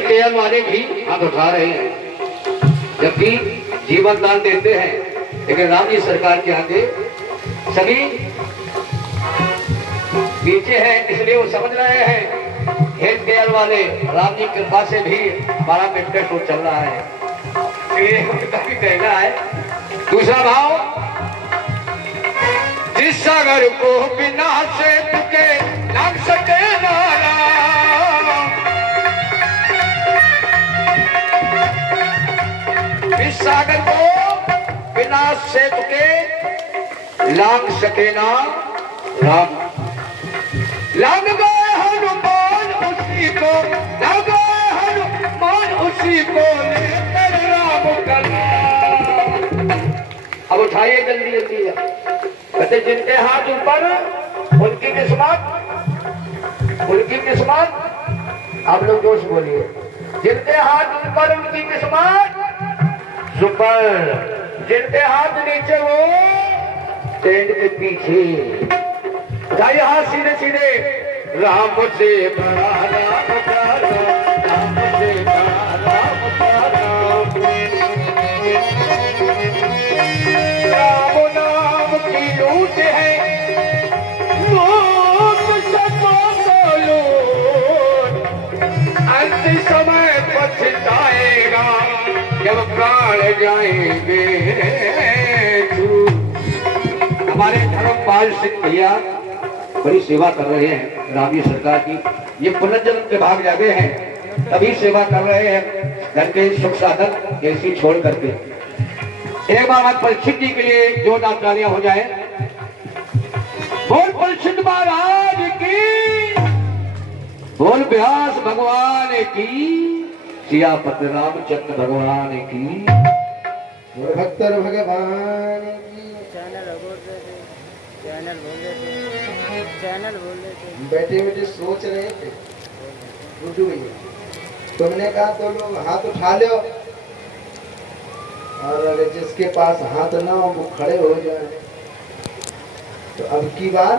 केयल वाले भी हाथ उठा रहे हैं, जबकि जीवन दान देते हैं, लेकिन राम जी सरकार के आगे सभी पीछे हैं, इसलिए वो समझ रहे हैं हेड केयल वाले राम जी कृपा से भी हमारा मेडिकल शो चल रहा है, इसलिए उनका भी कहना है। दूसरा भाव, जिस सागर को बिना से तुके लग सके नारा, इस सागर को बिना सेतु के लांग सके ना राम। लांग गए हनुमान उसी को, लांग गए हनुमान उसी को लेकर राम का नाम। अब उठाइए जल्दी जल्दी, कहते जिनके हाथ ऊपर उनकी किस्मत, उनकी किस्मत। आप लोग जोश बोलिए, जिनके हाथ ऊपर उनकी किस्मत सुपर, जिनके हाथ नीचे वो टेंट के पीछे। उठाइए हाथ सीधे सीधे। राम से बड़ा राम का नाम, राम से बड़ा राम का नाम। राम नाम की लूट है, लूट सबको लूट, अंत समय पछताएगा जब प्राण जाएंगे हमारे धर्मपाल सिंह भैया बड़ी सेवा कर रहे हैं राज्य सरकार की। ये पुनर्जन्म के भाग जागे हैं, तभी सेवा कर रहे हैं घर के सुख साधन ऐसी छोड़ करके। एक बार आप परीक्षित जी के लिए जोरदार तालियां हो जाए। बोल परीक्षित महाराज की, बोल व्यास भगवान की, सियापति रामचंद्र भगवान की, भक्तर भगवान की। चैनल बोल रहे थे। बैठे बैठे सोच रहे थे गुड्डू भैया, तुमने कहा तो लोग हाथ उठा लो, और अगर जिसके पास हाथ ना हो वो खड़े हो जाए तो अब की बार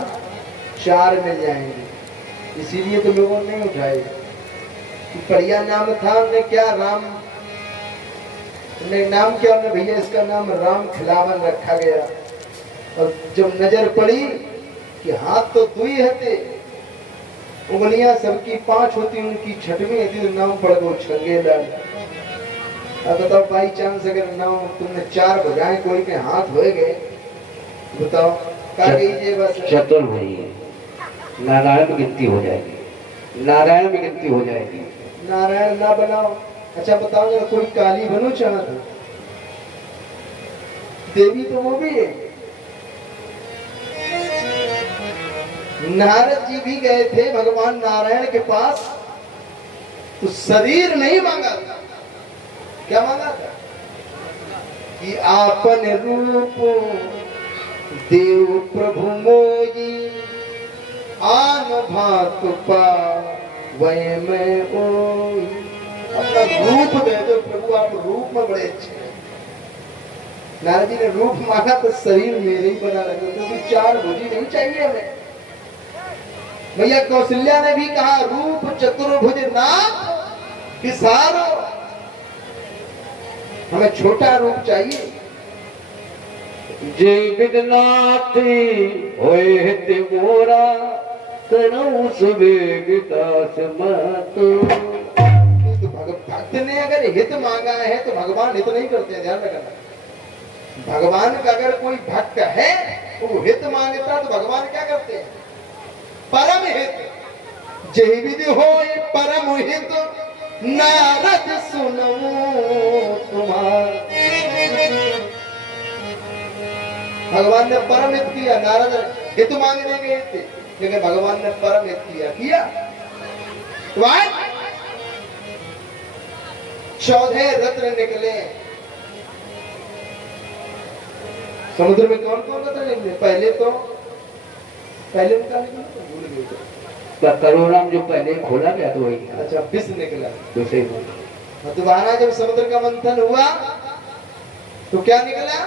4 मिल जाएंगे, इसीलिए तो लोगों ने नहीं उठाए। बढ़िया नाम था उन्हें, क्या राम, उन्हें नाम क्या उन्हें भैया, इसका नाम राम खिलावन रखा गया। और जब नजर पड़ी कि हाथ तो 2 ही हते, उंगलियां सबकी 5 होती, उनकी 6वीं थी, तो नाम पड़ गो छंगेलाल। अब बताओ बाई चांस अगर नाम तुमने 4 बजाए, कोई के हाथ हो गए, बताओ क्या कीजिए। बस चतुर भाई, नारायण में गिनती हो जाएगी, नारायण में गिनती हो जाएगी। नारायण ना बनाओ। अच्छा बताओ जरा, कोई काली बनो चाहत, देवी तो वो भी है। नारद जी भी गए थे भगवान नारायण के पास, तो शरीर नहीं मांगा था, क्या मांगा था कि आपन रूप देव प्रभु मोई, आन भात पा वह मैं ओई। अपना रूप दे दो प्रभु, आप रूप में बड़े अच्छे हैं। नारद जी ने रूप मांगा तो शरीर मेरे ही बना लगे, क्योंकि 4 भुजी नहीं चाहिए हमें। भैया कौशल्या ने भी कहा, रूप चतुर्भुज नाथ विसारो, हमें छोटा रूप चाहिए। जय विघ्नाथ होए हित मोरा, करो सुवेगिता समत। तो भक्त ने अगर हित मांगा है तो भगवान हित नहीं करते, ध्यान रखना। भगवान का अगर कोई भक्त है वो हित मांगता तो भगवान क्या करते हैं, परम हित। जय विधि होए परम हित, नारद सुनो तुम्हारा। भगवान ने परम हित किया, नारद हित मांगने गए थे, लेकिन भगवान ने परम हित किया। 14 रत्न निकले समुद्र में। कौन कौन रत्न निकले? पहले उनका निकला तो भूल गए। करोड़म जो पहले खोला गया तो वही। अच्छा, विष निकला। दूसरे दोबारा जब समुद्र का मंथन हुआ तो क्या निकला?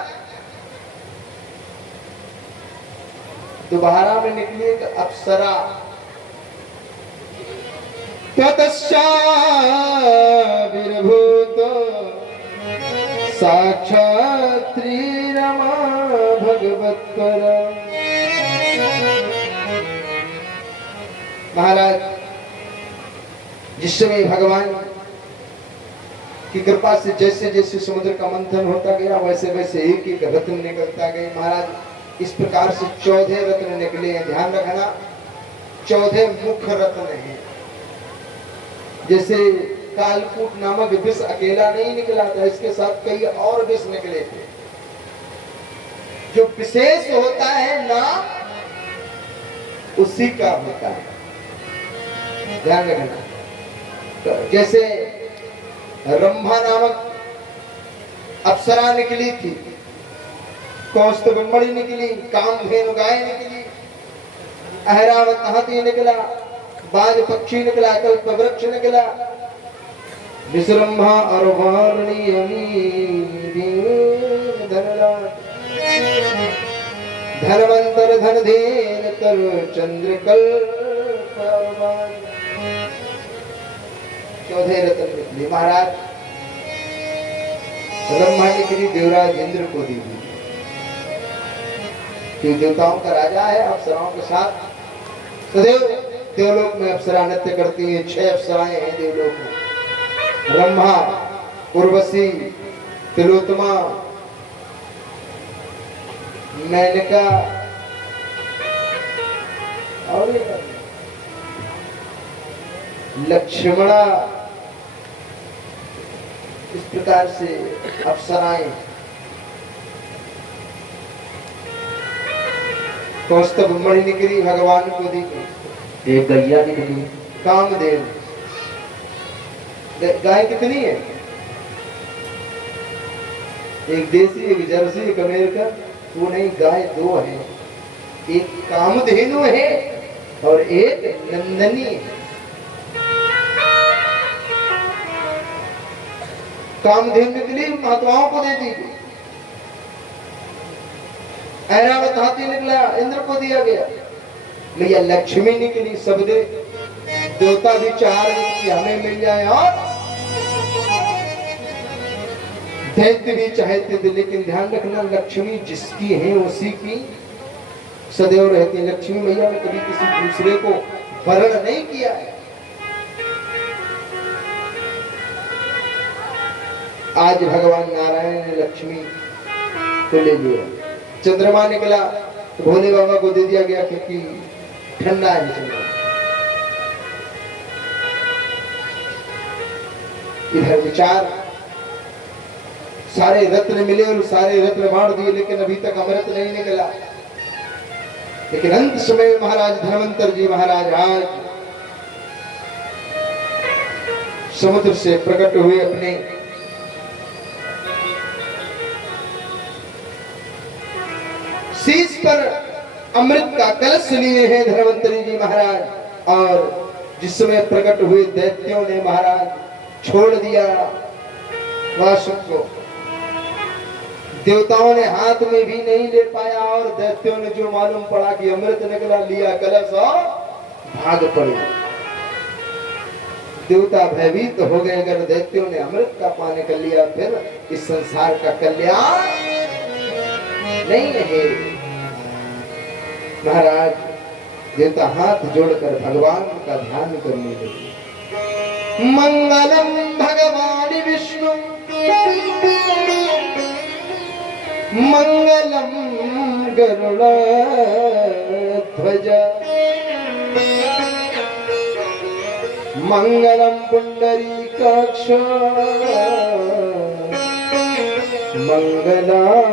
दोबारा में निकली एक अप्सरा। ततश्चाविर्भूत साक्षात् श्रीरमा भगवत्पर। महाराज जिस समय भगवान की कृपा से जैसे जैसे समुद्र का मंथन होता गया वैसे वैसे एक एक रत्न निकलता गया। महाराज इस प्रकार से 14 रत्न निकले हैं। ध्यान रखना, 14 मुख्य रत्न हैं। जैसे कालकूट नामक विष अकेला नहीं निकला था, इसके साथ कई और विष निकले थे। जो विशेष होता है ना उसी का होता है, ध्यान रखना। तो जैसे रंभा नामक अप्सरा निकली थी, कौस्तुभमणि निकली, कामधेनु गाय निकली, अहरावत हाथी निकला, बाज पक्षी निकला, कल्प वृक्ष निकला, विश्रम्भा और धनवंतर धनधेन तर चंद्रकल्प 14 रत्न निकली। महाराज ब्रह्मा निकली देवराज इंद्र को दी हुई, क्योंकि देवताओं का राजा है। अप्सराओं के साथ सदैव देवलोक में अप्सरा नृत्य करती हैं। 6 अप्सराएं हैं देवलोक में, ब्रह्मा, उर्वशी, तिलोत्तमा, मैंने कहा और लक्ष्मणा इस प्रकार से अप्सराएं कौस्तभ मणि निकली भगवान को दी, एक गैया निकली, कामदेव। गाय कितनी है? एक देसी, एक जर्सी, एक अमेरिका। वो नहीं, गाय दो है, एक कामधेनु है और एक नंदनी है। कामधेनु निकली, महात्माओं को दे दी। ऐरावत हाथी निकला, इंद्र को दिया गया। भैया लक्ष्मी निकली, सब दे। देवता भी चाह रहे कि हमें मिल जाए, और दैत्य भी चाहते थे, लेकिन ध्यान रखना लक्ष्मी जिसकी है उसी की सदैव रहती है। लक्ष्मी मैया ने कभी किसी दूसरे को वरण नहीं किया है। आज भगवान नारायण ने लक्ष्मी को ले लिया। चंद्रमा निकला, भोले बाबा को दे दिया गया, क्योंकि ठंडा है चंद्रमा। इधर विचार, सारे रत्न मिले और सारे रत्न बांट दिए, लेकिन अभी तक अमृत नहीं निकला। लेकिन अंत समय महाराज धर्मंतर जी महाराज आज समुद्र से प्रकट हुए, अपने शीश पर अमृत का कलश लिए हैं धर्मंतरी जी महाराज। और जिस समय प्रकट हुए, दैत्यों ने महाराज छोड़ दिया वासुक को। देवताओं ने हाथ में भी नहीं ले पाया, और दैत्यों ने जो मालूम पड़ा कि अमृत निकला, लिया कलश और भाग पड़े। देवता भयभीत हो गए, अगर दैत्यों ने अमृत का पान कर लिया, फिर इस संसार का कल्याण नहीं है। महाराज देवता हाथ जोड़कर भगवान का ध्यान करने लगे। मंगलम भगवान विष्णु मंगलम गरुड़ध्वज मंगलम पुंडरीकाक्ष मंगलाय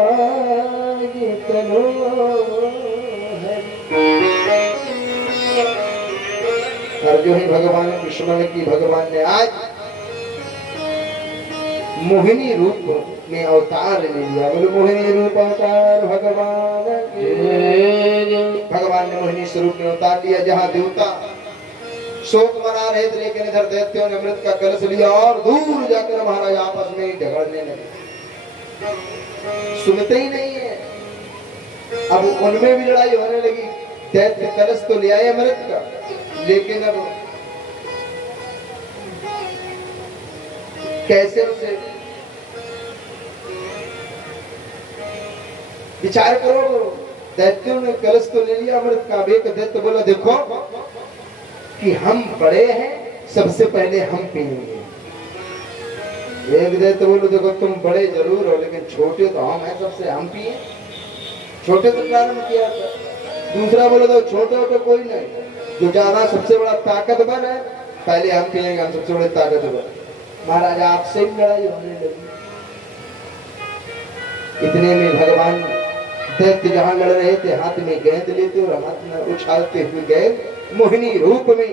अर्जुन भगवान कृष्ण की भगवान ने आज मोहिनी रूप में अवतार ले लिया। बोलो मोहिनी रूप अवतार भगवान के। भगवान ने मोहिनी स्वरूप में अवतार लिया। जहाँ देवता शोक मना रहे थे, लेकिन इधर दैत्यों ने अमृत का कलश लिया और दूर जाकर महाराज आपस में झगड़ने लगे। सुनते ही नहीं है। अब उनमें भी लड़ाई होने लगी। दैत्य कलश तो ले आए अमृत का, लेकिन अब कैसे उसे विचार करो। दैत्यों ने कलश तो ले लिया अमृत का। एक दैत्य बोला, देखो कि हम बड़े हैं, सबसे पहले हम पिएंगे। एक दैत्य बोलो, देखो तुम बड़े जरूर हो, लेकिन छोटे तो हम हैं, सबसे हम पिए। छोटे तो प्रारंभ किया था। दूसरा बोलो, तो छोटे हो तो कोई नहीं, जो ज्यादा सबसे बड़ा ताकतवर है, पहले हम पिएंगे, हम सबसे बड़े ताकतवर। महाराज आपसे भी लड़ाई होने लगी। इतने में भगवान दैत्य जहां लड़ रहे थे, हाथ में गेंद लेते और हाथ में उछालते हुए गए। मोहिनी रूप में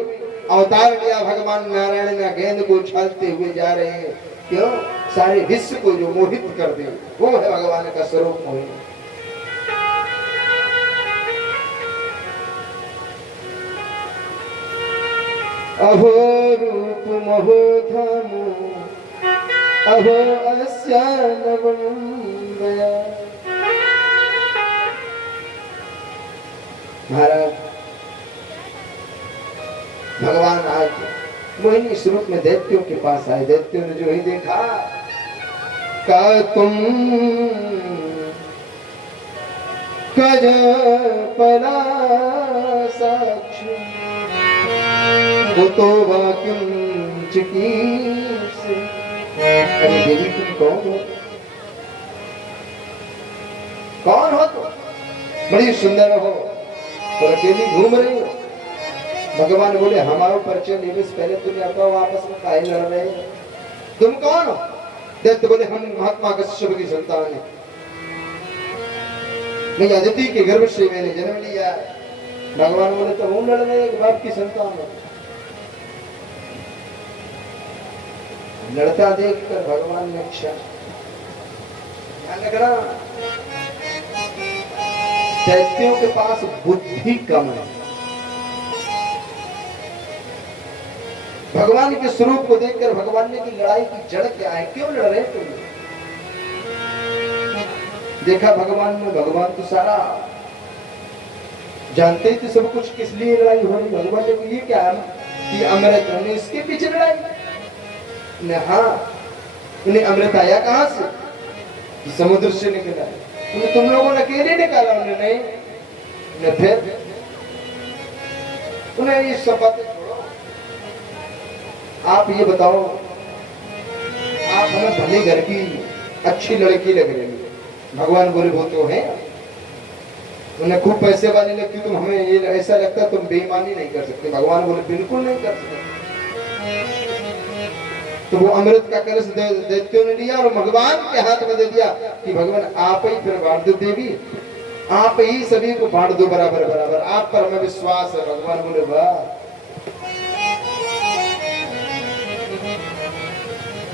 अवतार लिया भगवान नारायण ने। गेंद को उछालते हुए जा रहे हैं। क्यों? सारे विश्व को जो मोहित कर दे, वो है भगवान का स्वरूप मोहिनी। अहो रूप महो धामो अहो अस्या नवंदया। महाराज भगवान आज मोहिनी स्वरूप में दैत्यों के पास आए। दैत्यों ने जो ही देखा, का तुम कज पला साक्षी तो वाक्यम चिकीर्ष। अरे देवी तुम कौन हो? कौन हो तुम? बड़ी सुंदर हो और अकेली घूम रही हो। भगवान बोले हमारा परिचय लेने से पहले तुम बताओ आपस में काहे लड़ रहे हो, तुम कौन हो? दैत्य बोले हम महात्मा कश्यप की संतान है, नहीं अदिति के गर्भ से मैंने जन्म लिया। भगवान बोले तो हम लड़ रहे हैं, बाप की संतान हो। लड़ता देखकर भगवान ने अच्छा ध्यान रखना, दैत्यों के पास बुद्धि कम है। भगवान के स्वरूप को देखकर भगवान ने की लड़ाई की जड़ क्या है, क्यों लड़ रहे तुम? देखा भगवान ने, भगवान तो सारा जानते थे सब कुछ, किस लिए लड़ाई हो रही। भगवान ने ये क्या है कि अमृत ने इसके पीछे लड़ाई ने, हाँ उन्हें अमृत आया कहां से? कि समुद्र से निकला। उन्हें तुम लोगों ने अकेले निकाला, उन्हें नहीं। फिर उन्हें ये सब बातें छोड़ो, आप ये बताओ, आप हमें भले घर की अच्छी लड़की लग रही है। भगवान बोले वो तो है, उन्हें खूब पैसे वाली लगती, तुम हमें ये ऐसा लगता तुम बेईमानी नहीं कर सकते। भगवान बोले बिल्कुल नहीं कर सकते। तो वो अमृत का कलश दैत्यों ने लिया और भगवान के हाथ में दे दिया कि भगवान आप ही फिर बांट दो, देवी आप ही सभी को बांट दो बराबर बराबर, आप पर हमें विश्वास है। भगवान बोले वाह,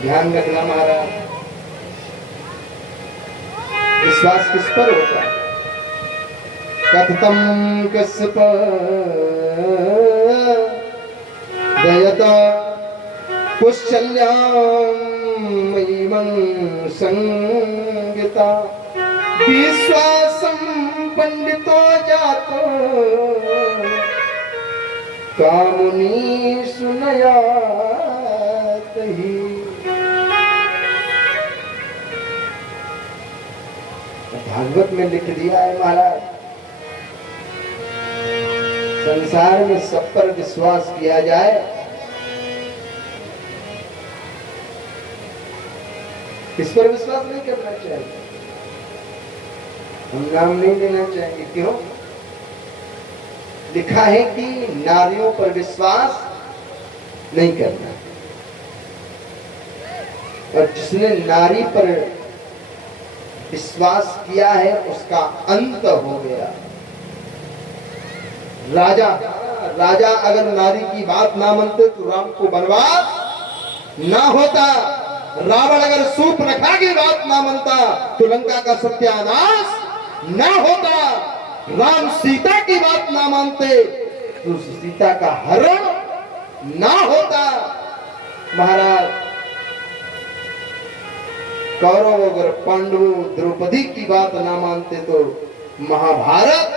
ध्यान रखना महाराज, विश्वास किस पर होता है? कथतम कस्प दयता कुशल्याम मयिमं संगीता विश्वासं पंडितो जातो कामुनी सुनयात ही। भागवत में लिख दिया है महाराज, संसार में सब पर विश्वास किया जाए, किस पर विश्वास नहीं करना चाहिए, हम नाम नहीं देना चाहिए। क्यों? लिखा है कि नारियों पर विश्वास नहीं करना, और जिसने नारी पर विश्वास किया है उसका अंत हो गया। राजा अगर नारी की बात ना मानते तो राम को वनवास ना होता। रावण अगर सूर्पनखा की बात ना मानता तो लंका का सत्यानाश ना होता। राम सीता की बात ना मानते तो सीता का हरण ना होता। महाराज कौरव अगर पांडवों द्रौपदी की बात ना मानते तो महाभारत,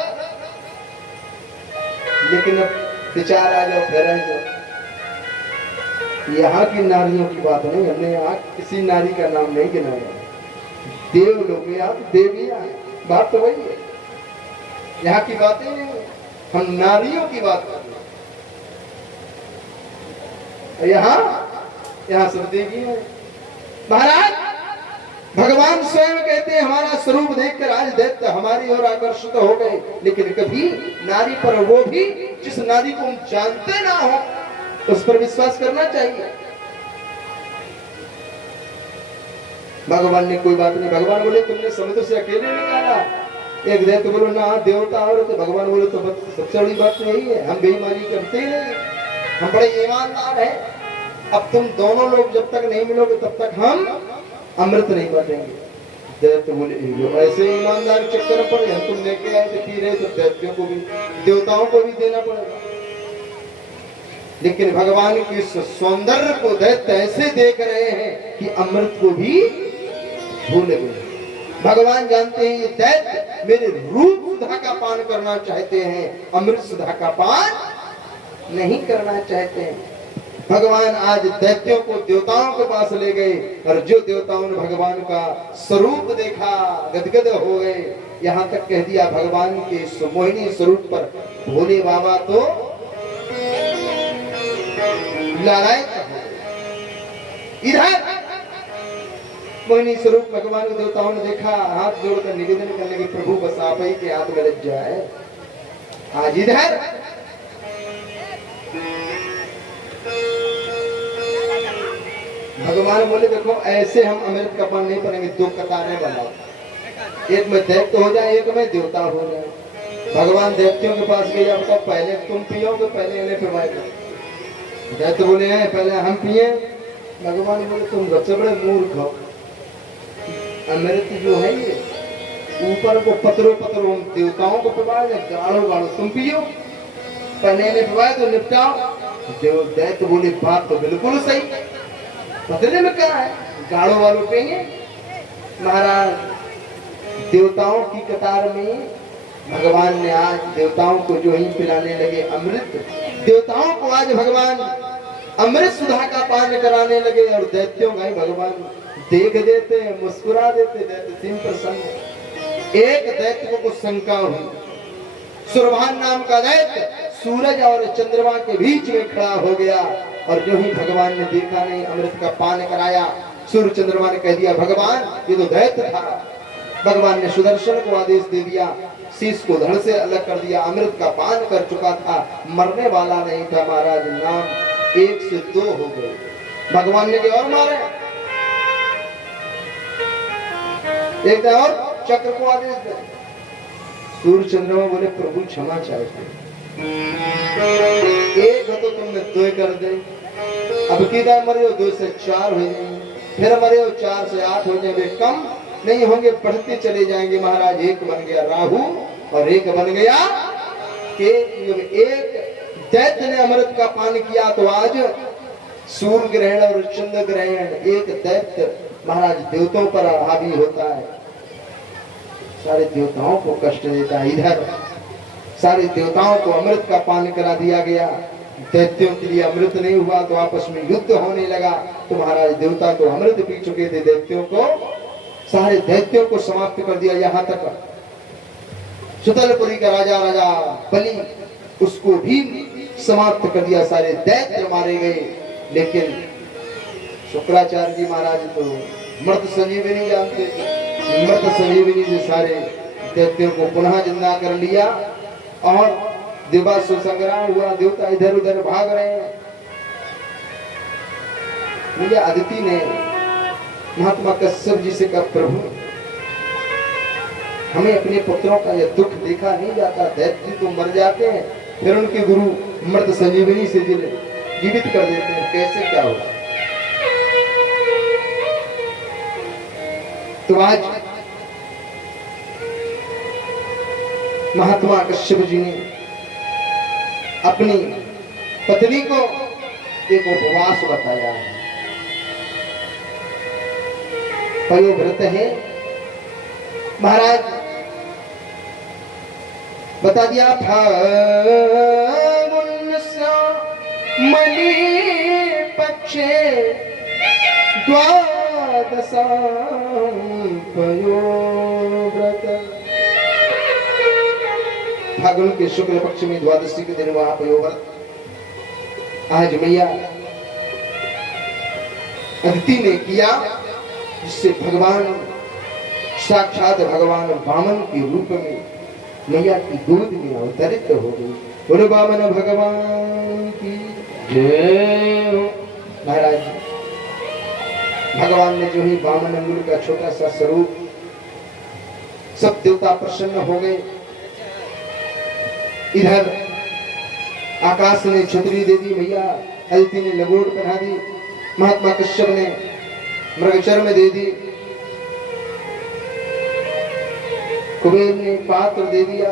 लेकिन अब विचार आ जाओ फिर जाओ, यहाँ की नारियों की बात नहीं, हमने यहाँ किसी नारी का नाम नहीं गिनाया। देव लोग यहाँ देवियां, बात तो वही है, यहाँ की बातें नहीं, हम नारियों की बात कर रहे हैं। यहाँ सब देवी है। महाराज भगवान स्वयं कहते हैं हमारा स्वरूप देखकर आज दैत्य हमारी ओर आकर्षित हो गए, लेकिन कभी नारी पर, वो भी जिस नारी को हम जानते ना हो, उस पर विश्वास करना चाहिए। भगवान ने कोई बात नहीं, भगवान बोले तुमने समुद्र से अकेले निकाला, एक दैत्य बोलो ना देवता और तो भगवान बोले तो सबसे बड़ी बात यही है, हम बेईमानी करते नहीं, हम बड़े ईमानदार हैं। अब तुम दोनों लोग जब तक नहीं मिलोगे तब तक हम अमृत नहीं बांटेंगे। दैत्य बोले ऐसे ईमानदार चक्कर पड़े, हम तुम लेके आए थे पी रहे, तो दैत्यों को भी देवताओं को भी देना पड़ेगा। लेकिन भगवान के सौंदर्य को दैत्य ऐसे देख रहे हैं कि अमृत को भी भूल गए। भगवान जानते हैं ये दैत्य मेरे रूप सुधा का पान करना चाहते हैं, अमृत सुधा का पान नहीं करना चाहते हैं। भगवान आज दैत्यों को देवताओं के पास ले गए, और जो देवताओं ने भगवान का स्वरूप देखा गदगद हो गए। यहाँ तक कह दिया भगवान के मोहिनी स्वरूप पर भोले बाबा तो लालायित। इधर मोहिनी स्वरूप भगवान को देवताओं ने देखा, हाथ जोड़कर निवेदन करने के प्रभु बस आप ही के हाथ में लग जाए। आज इधर भगवान बोले देखो ऐसे हम अमृत का पान नहीं पड़ेंगे, 2 कतारें बनाओ, एक में दैत्य हो जाए, एक में देवता हो जाए। भगवान दैत्यों के पास गए, अब तब पहले तुम पियोगे, पहले इन्हें पिवाएगा। दैत्य बोले हैं पहले हम पिए। भगवान बोले तुम सबसे बड़े मूर्ख हो, अमृत जो है ये ऊपर को पत्रों पत्रों हम देवताओं को पिवाए, गाढ़ो गाढ़ो तुम पियो, पहले इन्हें पिवाए तो निपटाओ। जो दैत्य बोले बात तो बिल्कुल सही, बदले में क्या है, गाढ़ो वालों पिएंगे। महाराज देवताओं की कतार में भगवान ने आज देवताओं को जो ही पिलाने लगे अमृत, देवताओं को आज भगवान अमृत सुधा का पान कराने लगे। और दैत्यों का भगवान देख देते हैं, मुस्कुरा देते, दैत्य सिंह प्रसन्न। एक दैत्य को शंका हुई, सुरभान नाम का दैत्य सूरज और चंद्रमा के बीच में खड़ा हो गया। और जो ही भगवान ने देखा नहीं, अमृत का पान कराया, सूर्य चंद्रमा ने कह दिया भगवान ये तो दैत्य था। भगवान ने सुदर्शन को आदेश दे दिया, शीश को धड़ से अलग कर दिया, अमृत का पान कर चुका था, मरने वाला नहीं था। महाराज नाम 1 से 2 हो गए। भगवान ने और मारे, एक और चक्र को आदेश दे। सूर्य चंद्रमा बोले प्रभु क्षमा चाहते, एक तो तुमने 2 कर दे, अब की बार मरे हो 2 से 4 हो जाएंगे, फिर मरे हो 4 से 8 हो जाएंगे, कम नहीं होंगे, बढ़ते चले जाएंगे। महाराज 1 बन गया राहु और 1 बन गया केतु। एक दैत्य ने अमृत का पान किया तो आज सूर्य ग्रहण और चंद्र ग्रहण, एक दैत्य महाराज देवताओं पर हावी होता है, सारे देवताओं को कष्ट देता है। इधर सारे देवताओं को अमृत का पान करा दिया गया, दैत्यों के लिए अमृत नहीं हुआ तो आपस में युद्ध होने लगा। तो महाराज देवता तो अमृत पी चुके थे, दैत्यों को सारे दैत्यों को समाप्त कर दिया। यहाँ तक सुतलपुरी का राजा बलि, उसको भी समाप्त कर दिया, सारे दैत्य मारे गए। लेकिन शुक्राचार्य जी महाराज तो मृत संजीवनी जानते थे, मृत संजीवनी से सारे दैत्यों को पुनः जिंदा कर लिया और देवासुर संग्राम हुआ, देवता इधर उधर भाग रहे हैं। मुझे अदिति ने महात्मा कश्यप जी से कहा प्रभु हमें अपने पुत्रों का यह दुख देखा नहीं जाता, दैत्य तो मर जाते हैं फिर उनके गुरु मृत संजीवनी से जीवित कर देते हैं, कैसे क्या होगा। तो आज महात्मा कश्यप जी ने अपनी पत्नी को एक उपवास बताया है, पयोव्रत है महाराज। बता दिया फागुन मणि पक्षे द्वादशां पयोव्रत। फागुन के शुक्ल पक्ष में द्वादशी के दिन वहां पयोव्रत। आज मैया अदिति ने किया, जिससे भगवान साक्षात भगवान वामन के रूप में मैया की गोद में अवतरित हो गई। बोलो वामन भगवान की जय। महाराज भगवान ने जो ही वामन अंगुल का छोटा सा स्वरूप, सब देवता प्रसन्न हो गए। इधर आकाश ने छतरी दे दी, मैया अदिति ने लंगोट पहना दी, महात्मा कश्यप ने मृगचर्म दे दी, कुबेर ने पात्र दे दिया,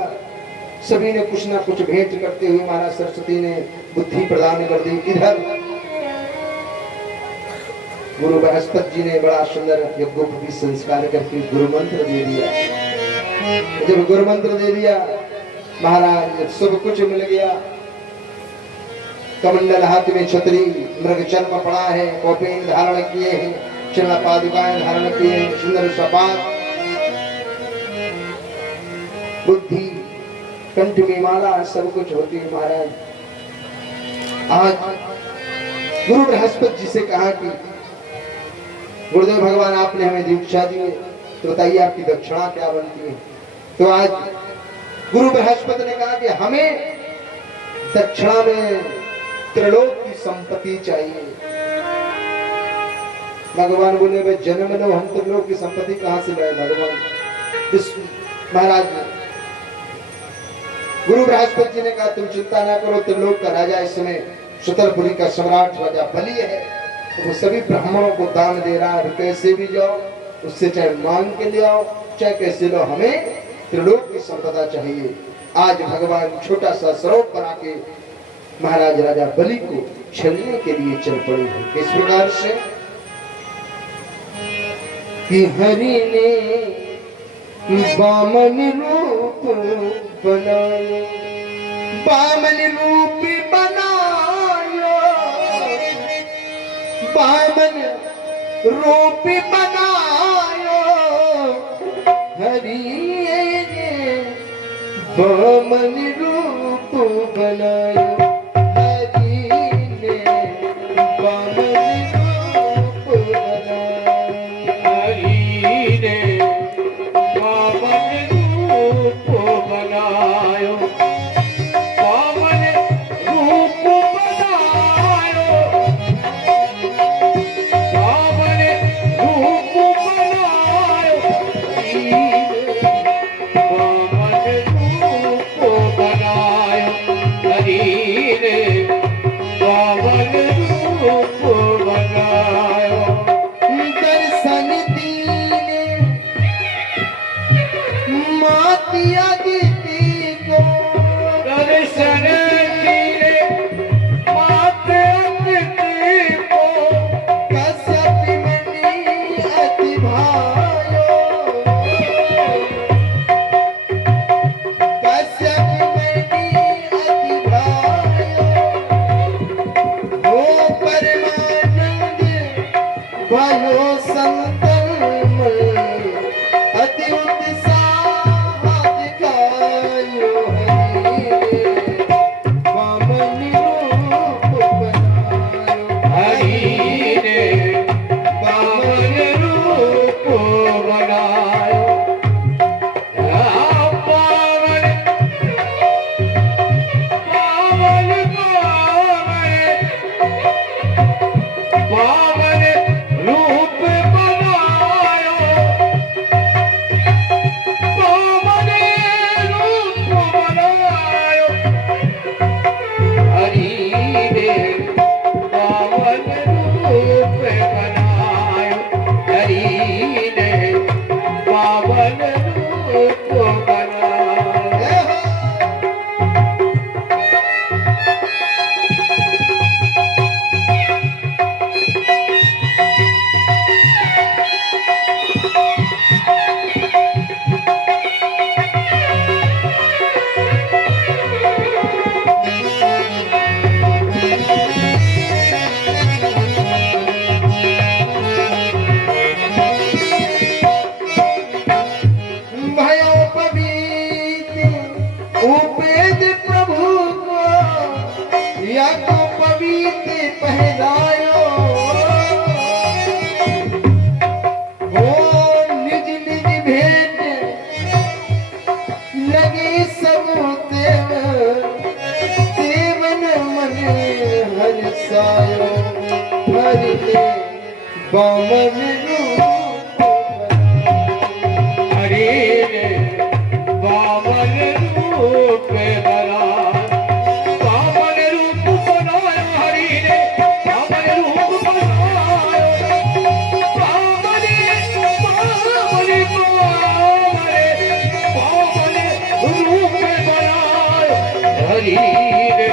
सभी ने कुछ ना कुछ भेंट करते हुए महाराज सरस्वती ने बुद्धि प्रदान कर दी। इधर गुरु बृहस्पति जी ने बड़ा सुंदर यज्ञोपवीत संस्कार करके गुरु मंत्र दे दिया। जब गुरु मंत्र दे दिया महाराज सब कुछ मिल गया। कमंडल हाथ में छतरी, मृगचर्म पड़ा है, कौपेन धारण किए हैं, चरण पादुकाएं धारण किए हैं, सुंदर सपाट, बुद्धि कंठ में माला, सब कुछ होती है। महाराज आज गुरु बृहस्पति जी से कहा कि गुरुदेव भगवान आपने हमें दीक्षा दी है, तो बताइए आपकी दक्षिणा क्या बनती है। तो आज गुरु बृहस्पति ने कहा कि हमें दक्षिणा में त्रिलोक की संपत्ति चाहिए। भगवान बोले भाई जन्म लो, हम त्रिलोक की संपत्ति कहां से लाए भगवान। महाराज गुरु बृहस्पति जी ने कहा तुम चिंता ना करो, त्रिलोक का राजा इस समय सुतरपुरी का सम्राट राजा बलि है, तो वो सभी ब्राह्मणों को दान दे रहा है। कैसे भी जाओ उससे चाहे मांग के ले आओ चाहे कैसे लो, हमें त्रिलोक की संपदा चाहिए। आज भगवान छोटा सा सरोवर बना के महाराज राजा बलि को छलने के लिए चल पड़े हैं। इस प्रकार से कि हरि ने बामन रूप बनायो, बामन रूप बनायो, बामन रूप बनायो, हरि ने बामन रूप बनायो, हरि ने बामन रूप बनायो, हरि ने बामन रूप बनायो, बामन रूप बनायो, बामन रूप बनायो, बामन रूप बनायो, हरि ने बामन रूप बनायो। दर्शन दीने मातिया दीदी को, दर्शन दीने मातिया दीदी को, कश्यप मणि अति भायो, कश्यप मणि अति भायो, हो परमानंद भयो संतन में, अति उत्साह दिखायो, हरि ने बामन रूप बनायो, हरि ने बामन रूप बनायो, बामन बामन बामन रूप बनायो, बामन रूप बनायो, हरि ने बामन रूप बनायो, हरि ने बामन रूप बनायो। भयो पवित्र उपेद प्रभु को, या तो पवित्र पहनायो, हो निज निज भेंट लगे सब देव, देवन मन हर्षायो, हरि ने बामन रूप बनायो, हरि ने बामन रूप बनायो, बामन रूप बनायो, हरि ने बामन रूप बनायो, बामन बामन बामन रूप बनायो, हरि ने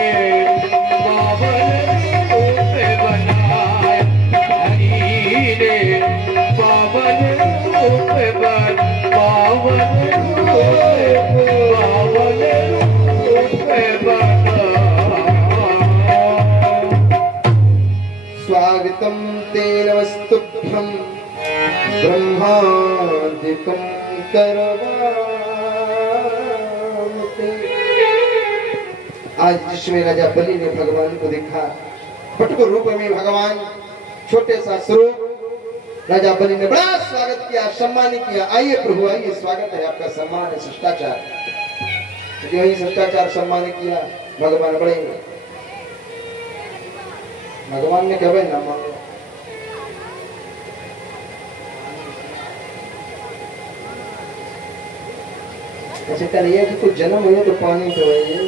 बामन रूप बनायो, हरि ने बामन रूप स्वागतं ते नमस्तुभ्यं ब्रह्मादिकं करवाते। आज जिसमें राजा बलि ने भगवान को देखा, पटुक रूप में भगवान छोटे सा स्वरूप राजा बलि ने बड़ा स्वागत किया, सम्मान किया। आइए प्रभु आइए, स्वागत है आपका, सम्मान है, शिष्टाचार। जो ही शिष्टाचार सम्मान किया, भगवान बड़े, भगवान ने कहा भाई ना मांगो। ऐसे करिए कि कुछ जन्म हुए तो पानी पिलाइए।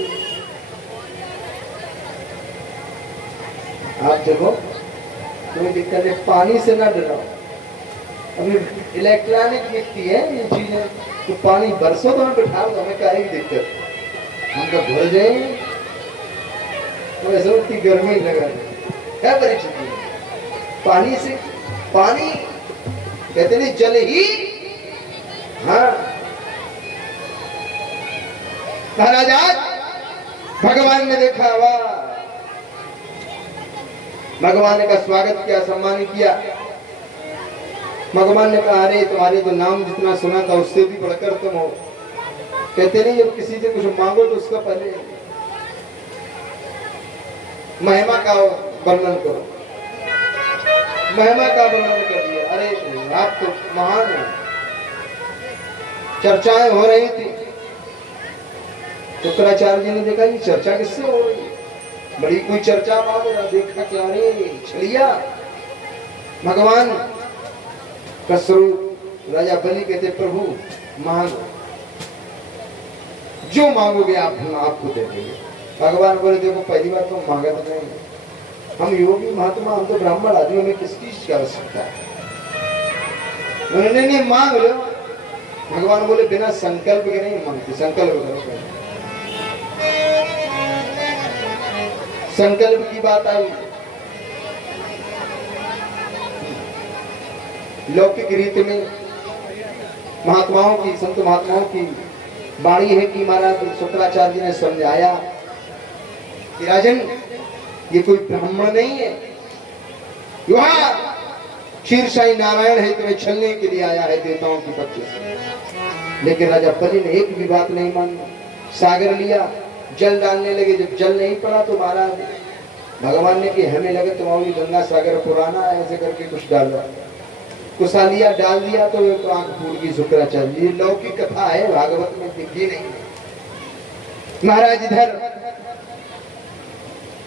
आप देखो कोई दिक्कत है, पानी से ना डरो। अभी इलेक्ट्रॉनिक मिट्टी है ये चीजें, तो पानी बरसों तो हमें बिठा दो, हमें क्या दिक्कत, हम तो भूल जाएंगे। तो ऐसा उतनी गर्मी लगा क्या परिस्थिति है। पानी से, पानी कहते नहीं जल ही, हाँ महाराज भगवान ने देखा, वाह, भगवान ने का स्वागत किया, सम्मान किया। भगवान ने कहा अरे तुम्हारे तो नाम जितना सुना था उससे भी बढ़कर तुम हो। कहते नहीं जब किसी से कुछ मांगो तो उसका पहले महिमा का वर्णन करो, महिमा का वर्णन कर दिया। अरे आप तो महान हैं। चर्चाएं हो रही थी, शुक्राचार्य जी ने देखा ये चर्चा किससे हो रही है, बड़ी कोई चर्चा मांग रहा, देखा क्या रे छड़िया भगवान का स्वरूप। राजा बलि कहते प्रभु मांगो, जो मांगोगे आप हम आपको दे देंगे। भगवान बोले देखो पहली बार तो मांगा तो नहीं, हम योगी महात्मा, हम तो ब्राह्मण आदमी, हमें किस चीज की आवश्यकता है। उन्होंने नहीं मांग लो। भगवान बोले बिना संकल्प के नहीं मांगते, संकल्प करो। संकल्प की बात आई, लौकिक रीति में महात्माओं की, संत महात्माओं की वाणी है कि महाराज शुक्राचार्य जी ने समझाया कि राजन ये कोई ब्राह्मण नहीं है, वहां क्षीरसाई नारायण है, तुम्हें छलने के लिए आया है देवताओं के पक्ष से। लेकिन राजा बलि ने एक भी बात नहीं मानी, सागर लिया, जल डालने लगे। जब जल नहीं पड़ा तो महाराज भगवान ने कि हमें लगे तुम्हारी गंगा सागर पुराना है, ऐसे करके कुछ डाला, कुछ लिया डाल दिया तो एक आंख फूट गई शुक्राचार्य। ये लौकिक कथा है, भागवत में दिखी नहीं है। महाराज इधर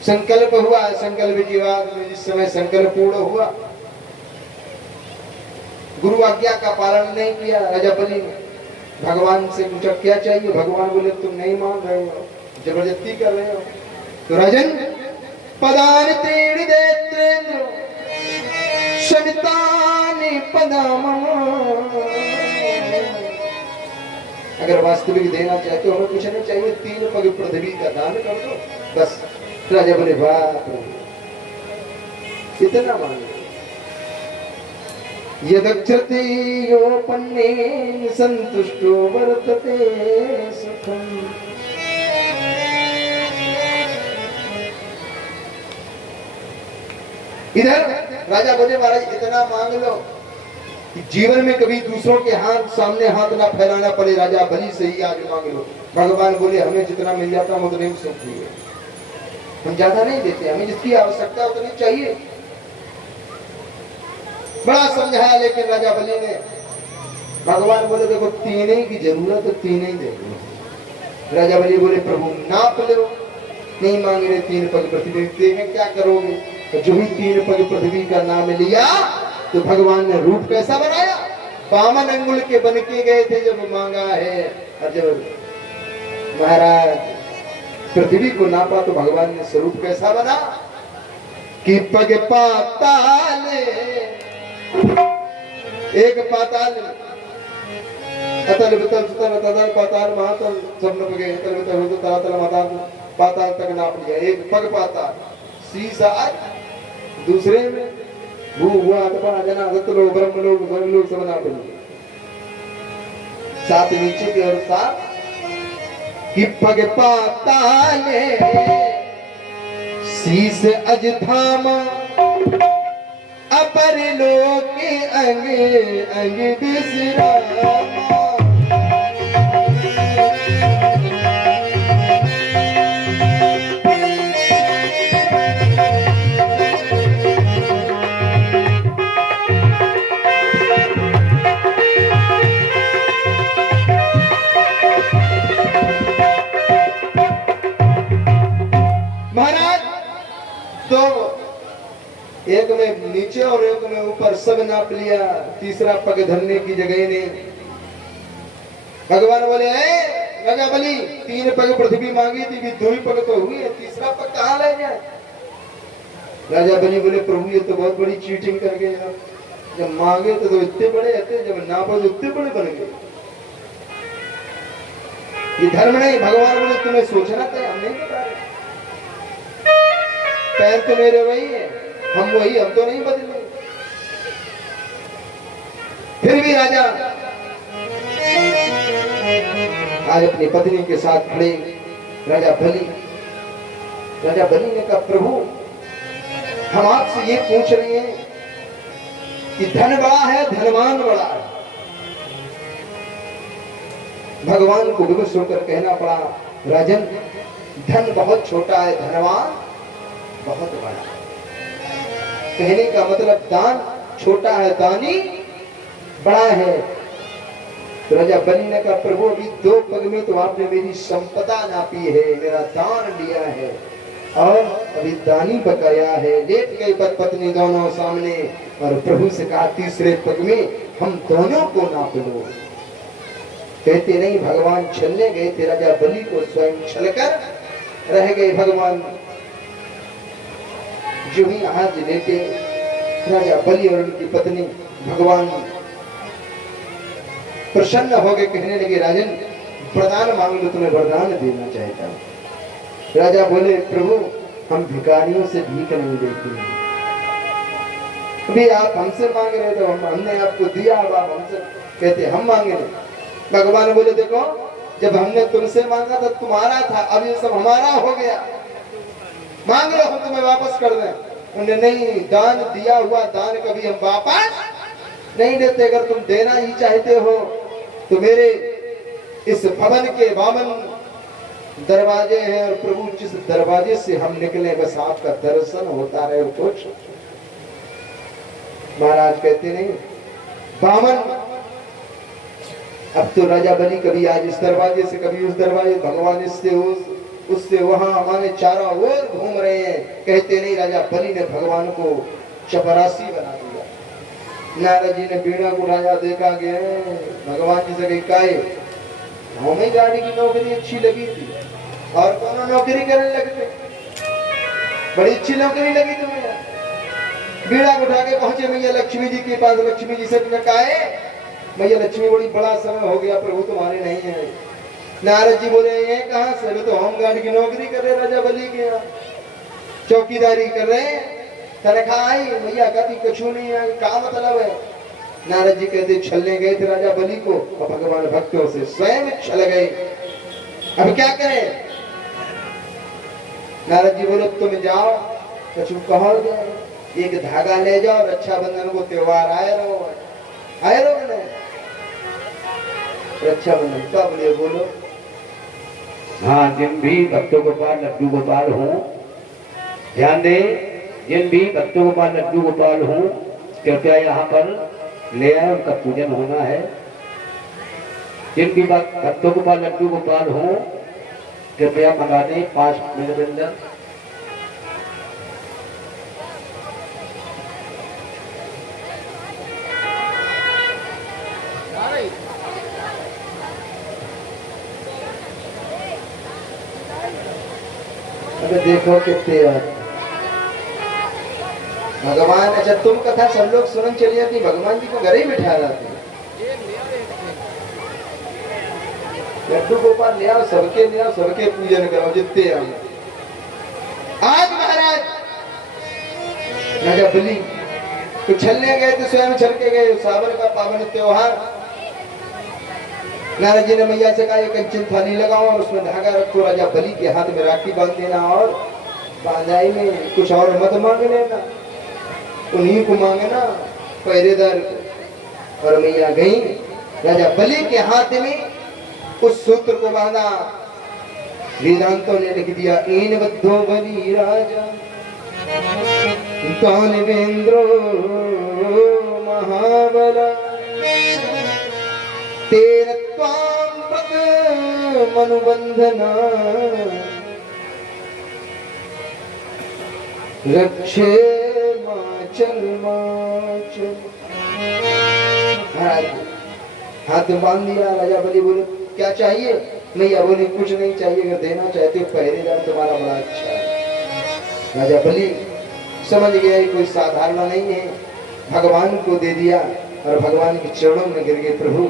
संकल्प हुआ, संकल्प की बात में जिस समय संकल्प पूर्ण हुआ, गुरु आज्ञा का पालन नहीं किया राजा बलि ने। भगवान से पूछा क्या चाहिए, भगवान बोले तुम नहीं मान रहे हो, जबरदस्ती कर रहे हो। तो राजन पदान तीर्ण देत्रेंद्र शनितानि पदाम, अगर वास्तविक देना चाहते हो हमें कुछ नहीं चाहिए, 3 पग पृथ्वी का दान कर दो बस। राजा बोले बाप इतना मांगे। यदक्षते योपन्नेन संतुष्टो वर्तते सुखम। इधर राजा बोले महाराज इतना मांग लो कि जीवन में कभी दूसरों के हाथ सामने हाथ ना फैलाना पड़े, राजा बलि से ही आज मांग लो। भगवान बोले हमें जितना मिल जाता हम उतने में सुखी है, हम ज्यादा नहीं देते, हमें जिसकी आवश्यकता उतनी चाहिए। बड़ा समझाया लेकिन राजा बलि ने, भगवान बोले देखो 3 ही की जरूरत है, 3 ही दे दो। राजा बलि बोले प्रभु नाप लो, नहीं मांग रहे 3 पग पृथ्वी देंगे, क्या करोगे। तो जो ही 3 पग पृथ्वी का नाम लिया तो भगवान ने रूप कैसा बनाया, 52 अंगुल के बन के गए थे जब मांगा है। और जब महाराज पृथ्वी को नापा तो भगवान ने स्वरूप कैसा बना कि पग पाताल, एक पाताल, अतल वितल सुतल तदल पाताल महातल सब नप गए, अतल वितल हो तो तलातल माताल पाताल तक नाप लिया। एक पग पाताल, सीसा दूसरे में भू हुआ अथवा जना लोग ब्रह्म लोग स्वर्ग लोग सब नाप लिए। 7 नीचे के और 7 कि पग पाताले शीस अजधाम अपर लोक अंग अंग बिसरामा। तो एक में नीचे और एक में ऊपर सब नाप लिया, तीसरा पग धरने की जगह ने भगवान बोले राजा बलि 3 पग पृथ्वी मांगी थी, भी 2 ही पग तो हुई है, तीसरा पग कहाँ ले जाए। राजा बलि बोले प्रभु ये तो बहुत बड़ी चीटिंग कर गए, जब मांगे तो इतने बड़े रहते, जब नापो तो इतने बड़े बन गए, ये धर्म नहीं। भगवान बोले तुम्हें सोचना था, हम नहीं बता रहे, पैर तो मेरे वही है, हम वही, हम तो नहीं बदले। फिर भी राजा आज अपनी पत्नी के साथ खड़े राजा बलि ने कहा प्रभु हम आपसे ये पूछ रहे हैं कि धन बड़ा है धनवान बड़ा है। भगवान को विवश होकर कहना पड़ा राजन धन बहुत छोटा है, धनवान बहुत बड़ा है। कहने का मतलब दान छोटा है, दानी बड़ा है। तो राजा बलि ने कहा प्रभु अभी 2 पग में तो आपने मेरी संपदा नापी है, मेरा दान लिया है, और अभी दानी बकाया है। लेट गई पत्नी दोनों सामने और प्रभु से कहा तीसरे पग में हम दोनों को नाप लो। कहते नहीं भगवान छलने गए थे, राजा बलि को स्वयं छलकर रह गए। भगवान जो ही हाथ लेके राजा बलि और उनकी पत्नी भगवान प्रसन्न हो गए, कहने लगे राजन वरदान मांग लो, तुम्हें वरदान देना चाहता हूं। राजा बोले प्रभु हम भिखारियों से भीख नहीं देते हैं, अभी आप हमसे मांग रहे तो हमने आपको दिया, अब आप हमसे कहते हम मांगे नहीं। भगवान बोले देखो जब हमने तुमसे मांगा था तुम्हारा था, अब ये सब हमारा हो गया, मांग लो हम तुम्हें वापस कर दें। उन्हें नहीं, दान दिया हुआ दान कभी हम वापस नहीं देते। अगर तुम देना ही चाहते हो तो मेरे इस भवन के 52 दरवाजे हैं, और प्रभु जिस दरवाजे से हम निकले बस आपका दर्शन होता रहे कुछ। महाराज कहते नहीं 52, अब तो राजा बलि कभी आज इस दरवाजे से कभी उस दरवाजे, भगवान इससे उससे वहां हमारे चारों ओर घूम रहे हैं। कहते नहीं राजा बलि ने भगवान को चपरासी बना दिया। नारद जी ने बीड़ा को राजा देखा गया, भगवान जी से कही हमें गाड़ी की नौकरी अच्छी लगी थी और दोनों नौकरी करने लगते, बड़ी अच्छी नौकरी लगी तुम्हें। बीड़ा को उठा के पहुंचे मैया लक्ष्मी जी के पास। लक्ष्मी जी से कहा मैया लक्ष्मी बड़ी बड़ा समय हो गया प्रभु तुम्हारे नहीं है। नारद जी बोले ये कहां से, तो होम गार्ड की नौकरी कर रहे राजा बलि के यहाँ, चौकीदारी कर रहे हैं, तनख्वाह आई। मैया कहती कछु नहीं है, क्या मतलब है। नारद जी कहते छलने गए थे राजा बलि को, और भगवान भक्तों से स्वयं छल गए, अब क्या करें। नारद जी बोले तुम जाओ कछु कहो, एक धागा ले जाओ, रक्षाबंधन को त्योहार आए रहो ना, रक्षाबंधन कब ले बोलो। हाँ जिन भी भक्तों गोपाल लड्डू गोपाल हूँ, ध्यान दे, जिन भी भक्तों गोपाल लड्डू गोपाल हूँ कृपया यहाँ पर ले आए, उनका पूजन होना है। जिन भी भक्तों गोपाल लड्डू गोपाल हूँ कृपया मंगा दें 5 मिनट के अंदर। अबे देखो कितने भगवान, अच्छा तुम कथा सब लोग सुनन चली जाती, भगवान जी को घर ही बिठा लाते। लड्डू गोपाल ले आओ, सबके पूजन करो जितने आओ। आज महाराज राजा बलि तो छलने गए थे, स्वयं छल के गए। सावन का पावन त्योहार, नारद जी ने मैया से कहा एक कंचन थाली लगाओ और उसमें धागा रखो, राजा बलि के हाथ में राखी बांध देना, और बांधाई में कुछ और मत मांग लेना, उन्हीं को मांगना पहरेदार को। और मैया गई, राजा बलि के हाथ में उस सूत्र को बांधा। वेदांतों ने लिख दिया इन बद्धो बलि राजा दानवेंद्रो महाबला तेन त्वां पद मनुबंधना। रक्षे माचल माचल। महाराज हाथ बांध दिया। राजा बलि बोले क्या चाहिए? मैया बोली कुछ नहीं चाहिए, अगर देना चाहते हो पहरेदार तुम्हारा बड़ा अच्छा है। राजा बलि समझ गया कोई साधारण नहीं है, भगवान को दे दिया और भगवान के चरणों में गिर गए। प्रभु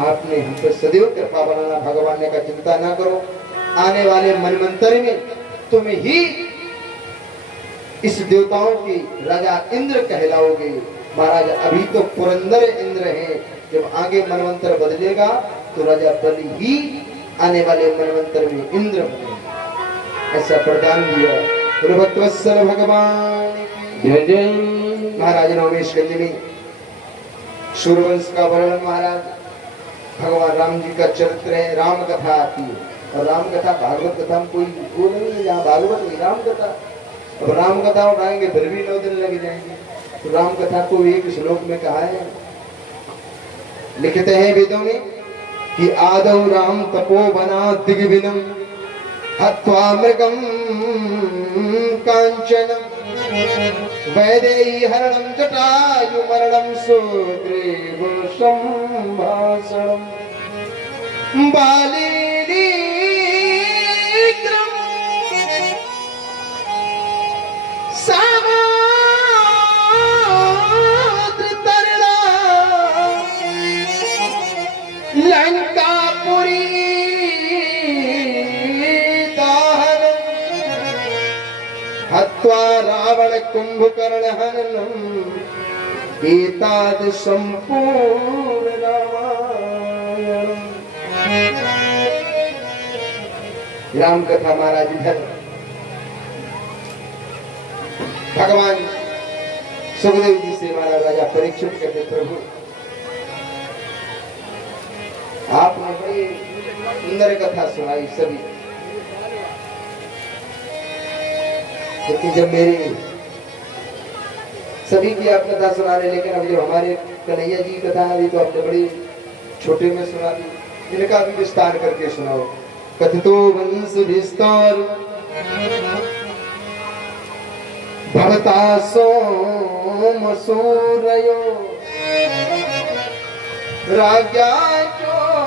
आपने हम पर सदैव कृपा बनाना। भगवान ने कहा चिंता ना करो, आने वाले मनवंतर में तुम ही इस देवताओं की राजा इंद्र कहलाओगे। महाराज अभी तो पुरंदर इंद्र हैं, जब आगे मनवंतर बदलेगा तो राजा बलि ही आने वाले मनवंतर में इंद्र बनेगा। ऐसा प्रदान दिया भक्तवत्सल भगवान की जय जय। महाराज नवमेश गंज में सूर्यवंश का वर्णन, महाराज भगवान राम जी का चरित्र है, राम कथा आती है। और राम कथा भागवत कथा में कोई वो नहीं है, जहाँ भागवत में राम कथा। अब राम कथा उठाएंगे फिर भी 9 दिन लग जाएंगे। तो राम कथा को एक श्लोक में कहा है, लिखते हैं वेदों में कि आदौ राम तपोवना दिग्विनम हत्वा मृगम कांचनम वैदेही हरणम जटायु मरणम सुग्रीव संभाषणम बालीलीग्रम सामाद्र तरणा लंकापुरी हत्वा रावण कुंभकर्ण हननम एताद संपूर्ण रामायण। राम कथा महाराज इधर भगवान सुखदेव जी से महाराज राजा परीक्षित कहते प्रभु आपने बड़ी सुंदर कथा सुनाई सभी, क्योंकि जब मेरी सभी की आप कथा सुना रहे, लेकिन अब जो हमारे कन्हैया जी की कथा है तो आपने बड़ी छोटे में सुना दी, इनका भी विस्तार करके सुनाओ। कथितो वंश विस्तार भवता सोम सूरयो राज्ञा चोरवंशाना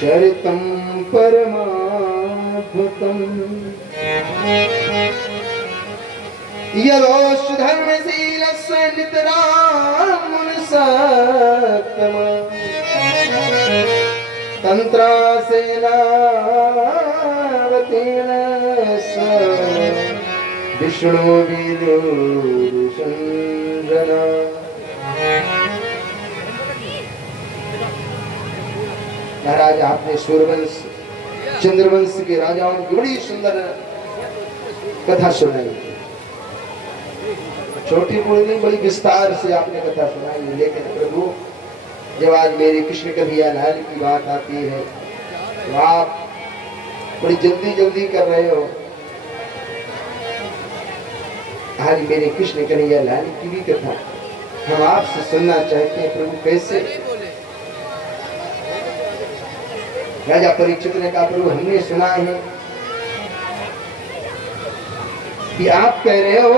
चरितम परमाद्भुतम् यदोष धर्मशीलस्य नितरां मुनिसत्तमा तन्त्रासेनावतेन स विष्णु विदुषञ्जना। महाराज आपने सूर्यवंश चंद्रवंश के राजाओं की बड़ी सुंदर कथा सुनाई, छोटी मोटी नहीं बड़ी विस्तार से आपने कथा सुनाई। लेकिन प्रभु जब आज मेरे कृष्ण कन्हैया लाल की बात आती है तो आप बड़ी जल्दी जल्दी कर रहे हो। आज मेरे कृष्ण कन्हैया लाल की भी कथा हम आपसे सुनना चाहते हैं प्रभु। कैसे? राजा परीक्षित ने कहा प्रभु हमने सुना है कि आप कह रहे हो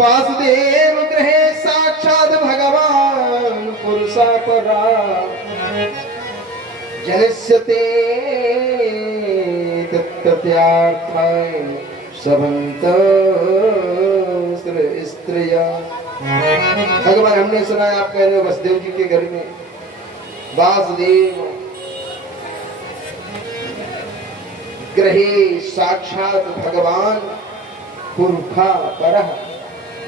वासुदेव ग्रहे साक्षात भगवान पुरुषा परा जनस्यते तत्त्यार्थाय सबंत स्त्रिया। भगवान हमने सुना है आप कह रहे हो वसुदेव जी के घर में वासुदेव ग्रहे साक्षात भगवान पुरुषा परः,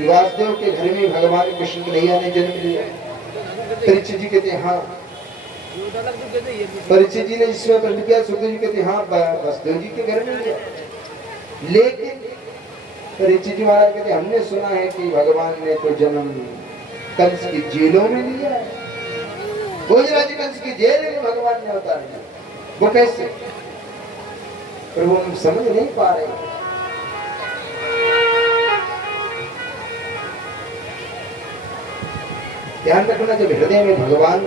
वासुदेव के घर में भगवान कृष्ण कन्हैया ने जन्म लिया। परीक्षित जी कहते हाँ, परीक्षित जी ने जिसमें प्रश्न किया सुखदेव जी कहते हाँ वसुदेव जी के घर में लिया। लेकिन परीक्षित जी महाराज कहते हमने सुना है कि भगवान ने तो जन्म कंस की जेलों में लिया है। भोजराज कंस की जेल में भगवान ने अवतार लिया, वो कैसे? प्रभु हम समझ नहीं पा रहे। ध्यान रखना जब हृदय में भगवान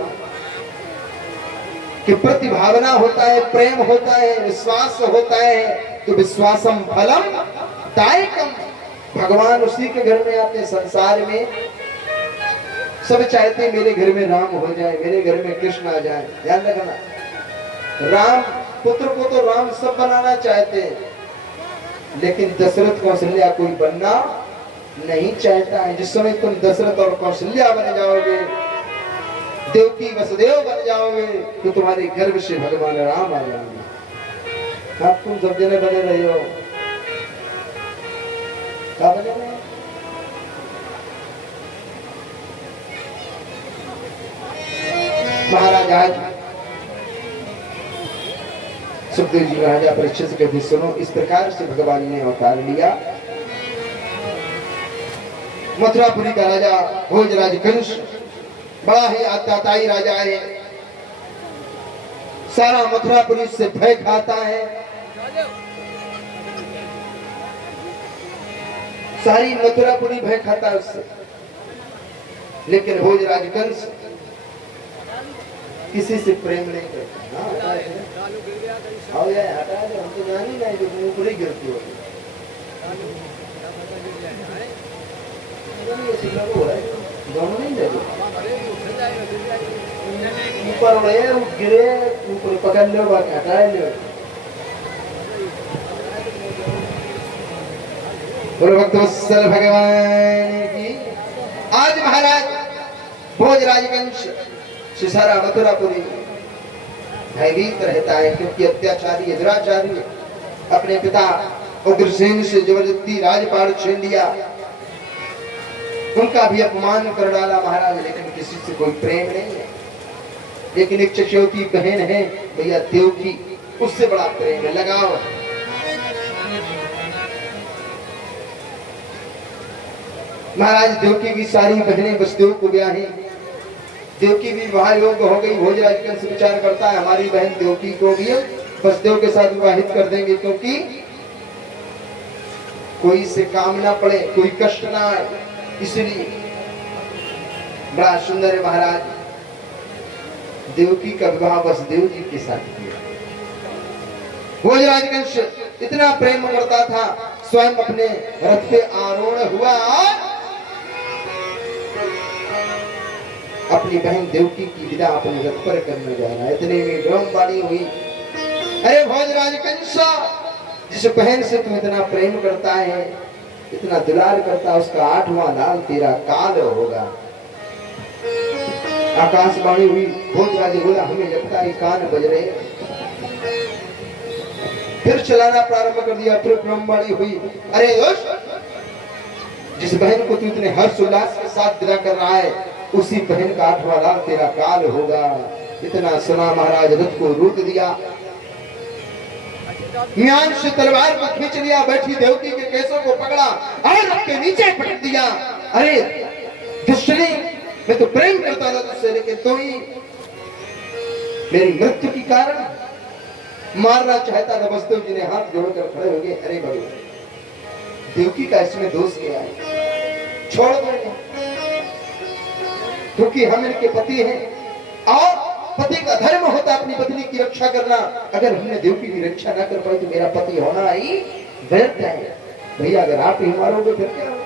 कि प्रतिभावना होता है, प्रेम होता है, विश्वास होता है, तो विश्वासम फलम दायकम। भगवान उसी के घर में आते हैं। संसार में सब चाहते हैं मेरे घर में राम हो जाए, मेरे घर में कृष्ण आ जाए। ध्यान रखना, राम पुत्र को तो राम सब बनाना चाहते हैं, लेकिन दशरथ कौशल्या कोई बनना नहीं चाहता है। जिस समय तुम दशरथ और कौशल्या बन जाओगे, देवकी वसुदेव बन जाओगे, तो तुम्हारे गर्भ से भगवान राम आ जाएंगे। आप तुम सब जने बने रहे हो, क्या बने रहे? महाराज आज सुखदेव जी महाराजा परीक्षित से कहते, सुनो, इस प्रकार से भगवान ने अवतार लिया। मथुरापुरी का राजा भोजराज कंस बड़ा ही आत्ताताई राजा है। सारा मथुरापुरी से भय खाता है, सारी मथुरापुरी भय खाता है उससे। लेकिन भोजराज कंस किसी से प्रेम नहीं करता। आओ यार, हटा दो, हम तो जान ही नहीं, जो ऊपर ही गिरती हो। दोनों नहीं लगे, ऊपर उड़े गिरे, ऊपर पकड़ लो, बाकी हटा लो। भक्तवत्सल भगवान की। आज महाराज भोजराज कंस से सारा मथुरापुरी भयभीत रहता है, क्योंकि अत्याचारी दुराचारी अपने पिता उग्रसेन से जबरदस्ती राजपाट छीन लिया, उनका भी अपमान कर डाला महाराज। लेकिन किसी से कोई प्रेम नहीं है। लेकिन एक चचौती बहन है भैया देवकी, उससे बड़ा प्रेम है, लगाव। महाराज देवकी की सारी बहनें वसुदेव को ब्याही। देवकी भी विवाह योग्य हो गई। भोजराज कंस विचार करता है हमारी बहन देवकी को भी वसुदेव के साथ विवाहित कर देंगे, क्योंकि कोई से काम ना पड़े, कोई कष्ट ना आए, इसलिए। बड़ा सुंदर है महाराज। देवकी का विवाह वसुदेव जी के साथ किया। भोजराज कंस इतना प्रेम करता था, स्वयं अपने रथ पे आरोहण हुआ, अपनी बहन देवकी की विदा अपने रथ पर करने जा रहा है। इतने में ब्रह्मवाणी हुई, अरे भोजराज कंस, जिस बहन से तू इतना प्रेम करता है, इतना दुलार करता है, उसका 8वां लाल तेरा काल होगा। आकाशवाणी हुई। भोजराज बोला, हमें लगता है कान बज रहे। फिर चलाना प्रारंभ कर दिया। फिर ब्रह्मवाणी हुई, अरे जिस बहन को तू इतने हर्ष उल्लास के साथ विदा कर रहा है, उसी बहन का 8वां लाल तेरा काल होगा। इतना सुना महाराज रथ को रोक दिया, म्यान से तलवार को खींच लिया, बैठी देवकी के केसों को पकड़ा और रथ के नीचे पटक दिया। अरे दुष्टनी, मैं तो प्रेम करता था तुझसे, लेकिन तू ही मेरी मृत्यु के कारण मारना चाहता था। वसुदेव जी ने हाथ जोड़कर खड़े हो गए, अरे भगवान, देवकी का इसमें दोष क्या है? छोड़ दो, क्योंकि हम इनके पति हैं और पति का धर्म होता है अपनी पत्नी की रक्षा करना। अगर हमने देवकी की रक्षा ना कर पाई तो मेरा पति होना ही व्यर्थ है। भैया अगर आप ही मारोगे फिर क्या होगा?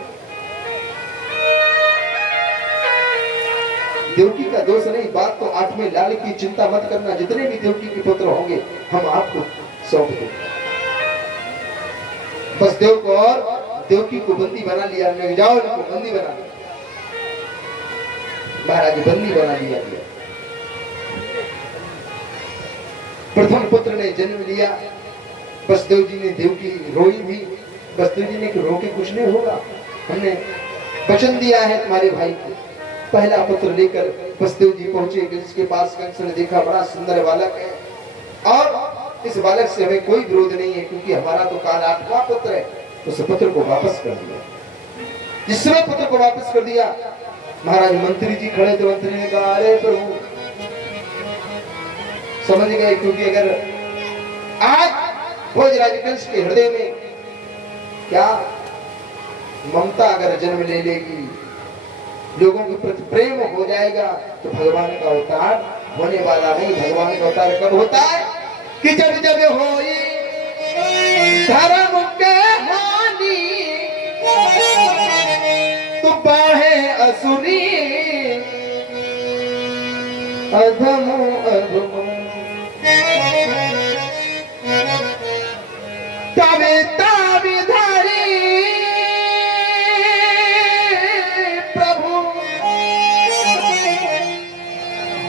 देवकी का दोष नहीं, बात तो 8वें लाल की। चिंता मत करना, जितने भी देवकी के पुत्र होंगे हम आपको सौंप देंगे। बस देव को और देवकी को बंदी बना लिया, जाओ इनको बंदी बना लिया। महाराज बंदी बना लिया। प्रथम पुत्र ने जन्म लिया। वसुदेव जी ने देवकी रोई भी। वसुदेव जी ने कि रो के कुछ नहीं होगा, हमने वचन दिया है तुम्हारे भाई को। पहला पुत्र लेकर वसुदेव जी पहुंचे। जिसके पास कंस ने देखा बड़ा सुंदर बालक है और इस बालक से हमें कोई विरोध नहीं है, क्योंकि हमारा तो काल 8वां पुत्र है। उस पुत्र को वापस कर दिया। जिस समय पुत्र को वापस कर दिया, महाराज मंत्री जी खड़े थे। मंत्री ने कहा, अरे प्रभु, समझ गए, क्योंकि अगर आज भोजराज कंस के हृदय में क्या ममता अगर जन्म ले लेगी, लोगों के प्रति प्रेम हो जाएगा, तो भगवान का अवतार होने वाला नहीं। भगवान का अवतार कब होता है कि जब जब होई धर्म के हानि तो बाहे असुरी अधम अधम तबे ताबी धारी प्रभु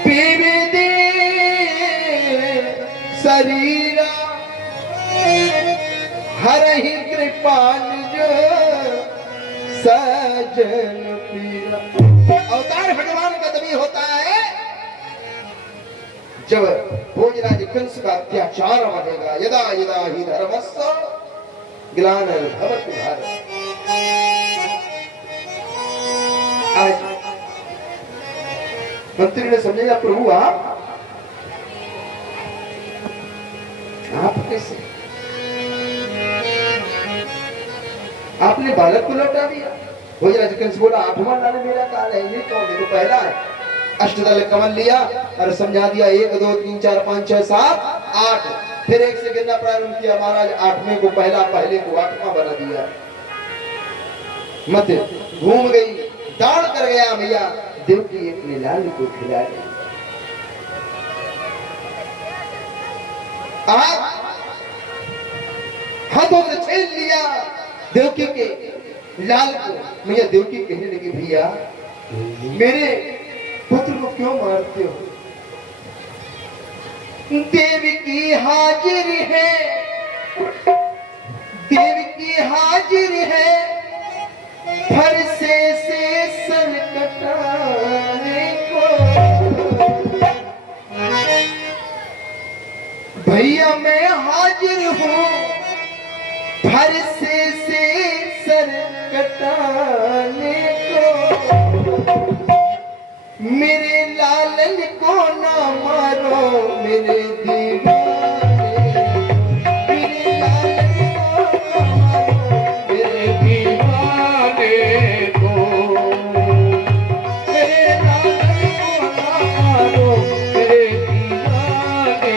विविधि शरीरा हर ही कृपा निज सजन पीरा। अवतार भगवान का तभी होता है जब भोजराज कंस का अत्याचार बढ़ेगा। यदा यदा ही धर्मस्य ग्लानिर्भवति भारत। आज मंत्री ने समझेगा प्रभु आप कैसे, आपने बालक को लौटा दिया। भोजराज कंस बोला 8वां लाल मेरा काल है, ये कौन है? तो पहला है। अष्टदल कमल लिया और समझा दिया 1 2 3 4 5 6 7 8। फिर 1 से गिनना प्रारंभ किया। महाराज 8वें को पहला, पहले को 8वां बना दिया। मत घूम गई, दौड़ कर गया भैया देवकी अपने लाल को खिला गई। हाथों से छीन लिया देवकी के लाल को। भैया देवकी कहने लगी भैया मेरे पुत्र को क्यों मारते हो? देवी की हाजिर है, देवी की हाजिर है, फरसे से सर कटाने को। भैया मैं हाजिर हूँ फरसे से सर कटाने को। मेरे लालन को ना मारो मेरे दीवाने, मेरे लालन को ना मारो मेरे दीवाने को, मेरे लालन को ना मारो मेरे दीवाने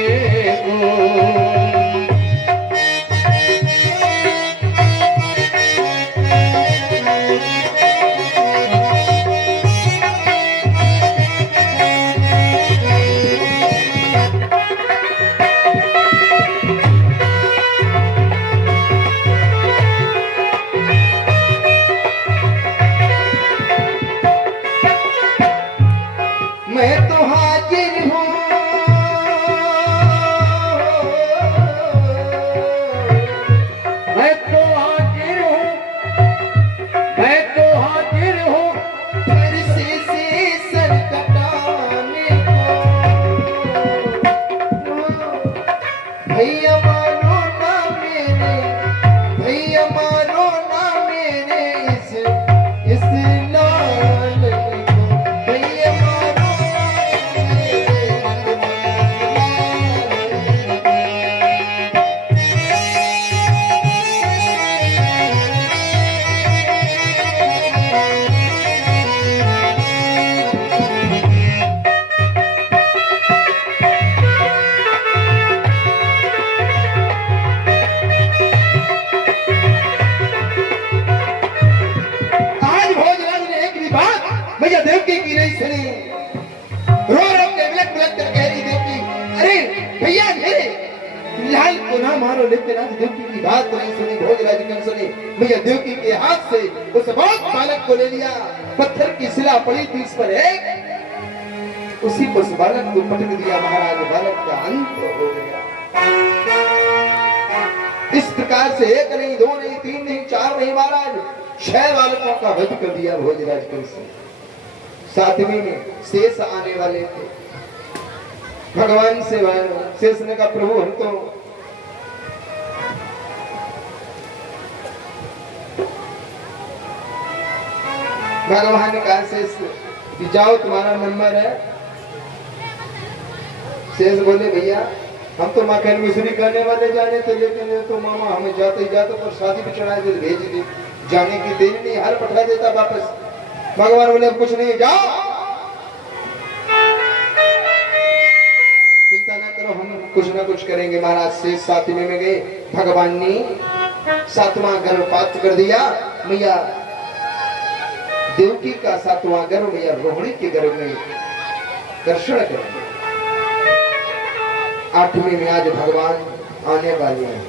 को। भैया देवकी के हाथ से उस बहुत बालक को ले लिया। पत्थर की शिला पड़ी थी इस पर एक, उसी पर उस बालक को पटक दिया। महाराज बालक का अंत हो गया। इस प्रकार से 1 नहीं 2 नहीं 3 नहीं 4 नहीं महाराज 6 बालकों का वध कर दिया भोजराज कंस। 7वें में शेष आने वाले थे। भगवान से शेष ने कहा प्रभु हम तो भगवान ने कहा शेष कि जाओ तुम्हारा नंबर है। शेष बोले भैया हम तो मकैन मिश्री करने वाले जाने थे, लेकिन ये तो मामा हमें जाते ही जाते पर शादी पे चढ़ा दे भेज दी, जाने की देरी नहीं, हर पठा देता वापस। भगवान बोले कुछ नहीं जाओ। करेंगे। महाराज शेष सातवें में गए, भगवान ने सातवां गर्भपात कर दिया। मैया देवकी का सातवां गर्भ मैया रोहिणी के गर्भ में दर्शन करेंगे। आठवीं में आज भगवान आने वाले हैं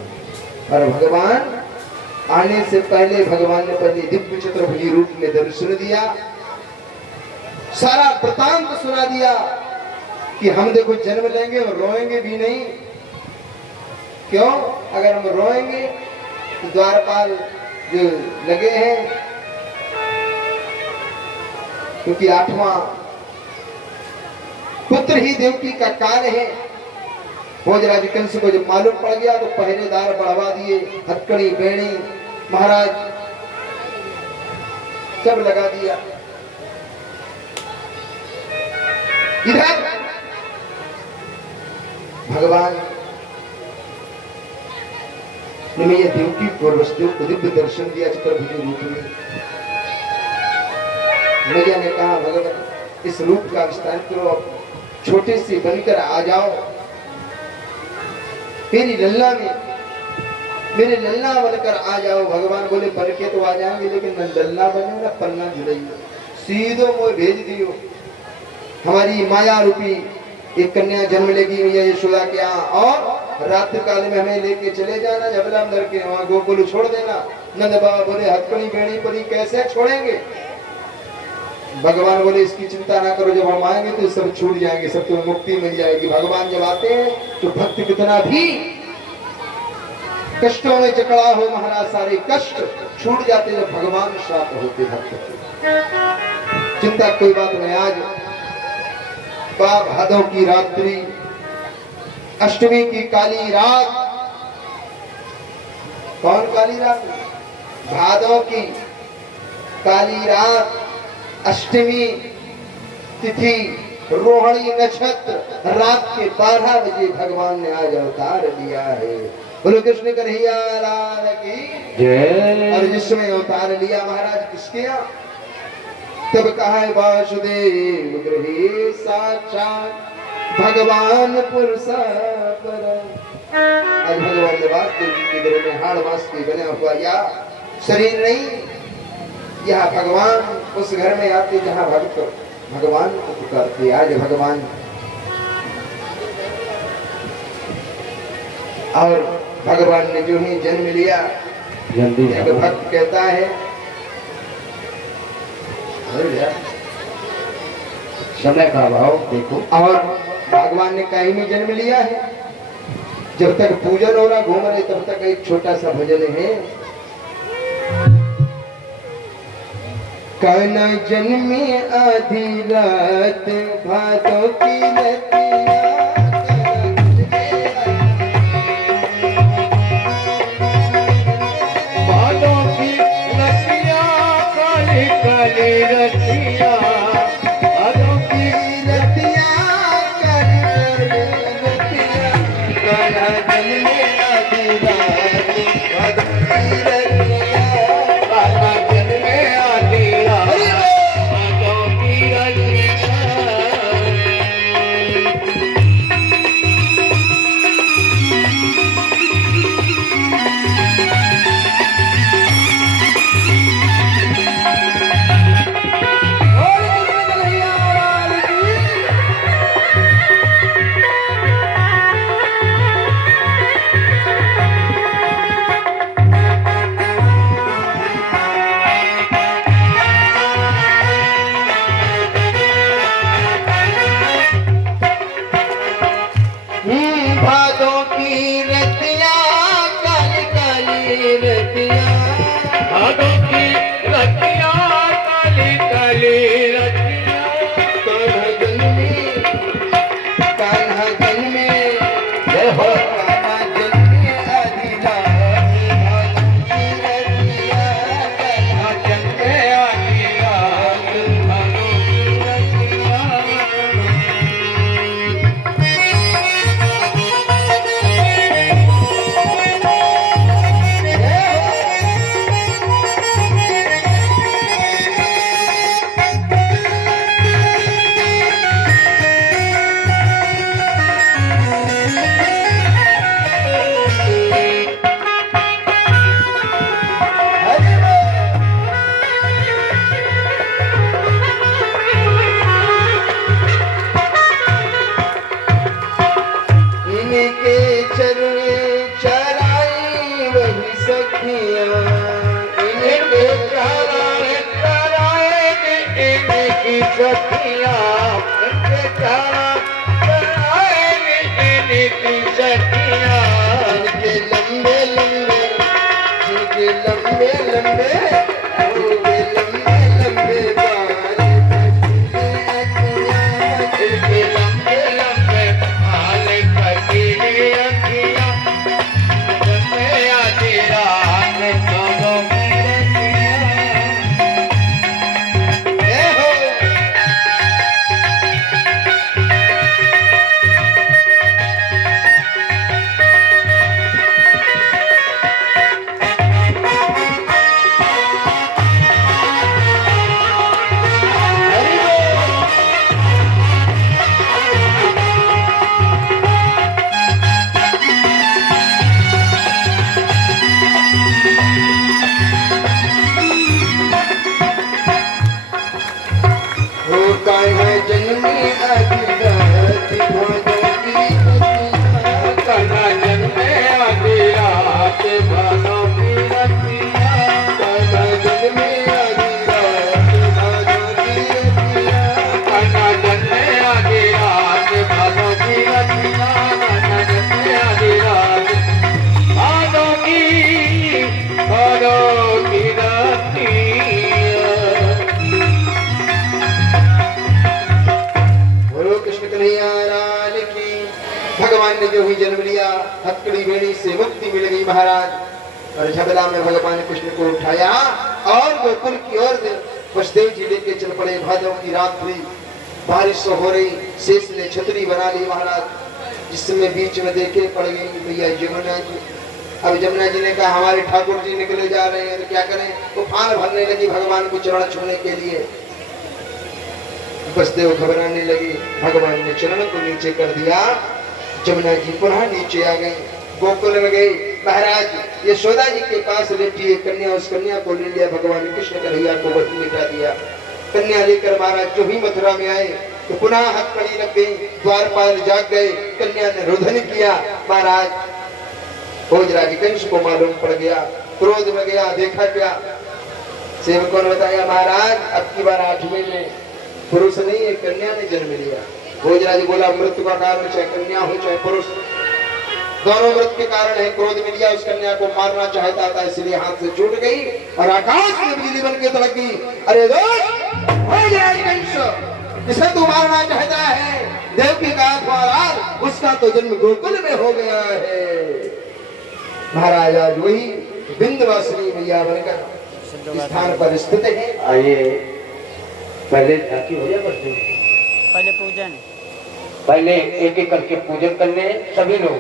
और भगवान आने से पहले भगवान ने पहले दिव्य चतुर्भुजी रूप में दर्शन दिया, सारा वृतांत सुना दिया कि हम देखो जन्म लेंगे और रोएंगे भी नहीं। क्यों? अगर हम रोएंगे तो द्वारपाल जो लगे हैं, क्योंकि आठवां पुत्र ही देवकी का काल है। भोजराज कंस को जब मालूम पड़ गया तो पहरेदार बढ़वा दिए, हथकड़ी बेणी महाराज सब लगा दिया। इधर भगवान ने मैया देवकी पूर्वस्तु को दिव्य दर्शन दिया चतुर्भुज रूप में। मैया ने कहा भगवान इस रूप का विस्तार करो, छोटे से बनकर आ जाओ मेरी लल्ला में, मेरे लल्ला बनकर आ जाओ। भगवान बोले बन के तो आ जाएंगे लेकिन न लल्ला बनो न पन्ना जुड़ाइयो, सीधो मोह भेज दियो। हमारी माया रूपी एक कन्या जन्म लेगी मैया यशोदा के यहाँ, और रात्रि काल में हमें लेके चले जाना जबलाम धर के वहां गोकुल छोड़ देना। नंद बाबा बोले हथकड़ी बेड़ी परी कैसे छोड़ेंगे? भगवान बोले इसकी चिंता ना करो, जब हम आएंगे तो सब छूट जाएंगे, सब तुम्हें मुक्ति मिल जाएगी। भगवान जब आते हैं तो भक्त कितना भी कष्टों में जकड़ा हो महाराज सारे कष्ट छूट जाते जब भगवान साथ होते भक्त की। चिंता कोई बात नहीं। आज भादव की रात्रि, अष्टमी की काली रात। कौन काली रात? भादव की काली रात, अष्टमी तिथि, रोहिणी नक्षत्र, रात के 12 बजे भगवान ने आज अवतार लिया है। बोलो कृष्ण कन्हैया लाल की जय। और जिसमें अवतार लिया महाराज किसके यहाँ? तब कहा है वासुदेव गृहे साक्षात भगवान पुरुष पर। आज भगवान ने वासुदेव जी के गृह में हाड़ मास के बना हुआ या शरीर नहीं, यह भगवान उस घर में आते जहां भक्त भगवान को पुकारते। आज भगवान और भगवान ने जो ही जन्म लिया, जल्दी एक भक्त कहता है समय का अभाव देखो, और भगवान ने कहीं में जन्म लिया है। जब तक पूजन हो रहा घूम रहे तब तक एक छोटा सा भजन है। कान्हा जन्मे आधी रात भादों की रतिया, भादों की रतिया काली काली रतिया, भादों की रतिया काली काली रतिया, कान्हा जन्मे आधी रात भादों की रतिया, कान्हा जन्मे आधी रात भादों की रतिया। भादों की रतिया काली काली रतिया, भादों की रतिया काली काली रतिया, कान्हा जन्मे, कान्हा जन्मे, जय हो। कान्हा जन्मे आधी रात भादों की रतिया, कान्हा जन्मे आधी रात भादों की रतिया। सखिया के जाना बनाए नीति सखिया जिनके लंबे लंबे जिनके लंबे लंबे जिनके लंबे लंबे बाल इनके लंबे लंबे बाल कटीली अखियां जमे आधी रात दोनों की रतियां जय हो हरि बोल। हो काहे जन्मी अभिलाषी भगवती सखिया कना जन्मे आधी रात दोनों की रतियां काहे जन्मी अभिलाषी भगवती सखिया कना जन्मे आधी रात दोनों की रतियां कना जन्मे आधी रात दोनों की रतियां बोलो कृष्ण कन्हैया लाल की। भगवान ने जो ही जन्म लिया हथकड़ी बेड़ी से मुक्ति मिल गई महाराज। और झबला में भगवान कृष्ण को उठाया और गोकुल की ओर से वसुदेव जी लेके चल पड़े। भादव की रात हुई, बारिश तो हो रही, शेष ने छतरी बना ली महाराज। जिसमें बीच में देखे पड़ गई भैया जमुना जी। अब जमुना जी ने कहा हमारे ठाकुर जी निकले जा रहे हैं तो क्या करें। उफान भरने लगी भगवान को चरण छूने के लिए। वसुदेव घबराने लगे, भगवान ने चरण को नीचे कर दिया। जमुना जी पुनः नीचे आ गई, गोकुल में गई। महाराज यशोदा जी के पास लेटी एक कन्या, उस कन्या को ले लिया भगवान कृष्ण कन्हैया को वहीं लिटा दिया। कन्या लेकर महाराज जो ही मथुरा में आए तो पुनः हथकड़ी लग गई, द्वारपाल जाग गए। कन्या ने रुदन किया। महाराज भोजराज कंस को मालूम पड़ गया, क्रोध में गया। देखा क्या, सेवकों ने बताया महाराज अब की बार 8वें में पुरुष नहीं एक कन्या ने जन्म लिया। भोजराज बोला मृत्यु का कारण चाहे कन्या हो चाहे पुरुष, दोनों मृत्यु के कारण है। क्रोध में लिया, उस कन्या को मारना चाहता था, इसलिए हाथ से छूट गई और आकाश में बिजली बन के तड़क गई। अरे दोस्त भोजराज कंस, जिसे तू मारना चाहता है देवकी का द्वार, उसका तो जन्म गोकुल में हो गया है। महाराज आज वही विंध्यवासिनी मैया बनकर स्थान पर स्थित है। आइए पहले झांकी हो जाए बच्चे, पहले पूजन पहले एक एक करके पूजन करने सभी लोग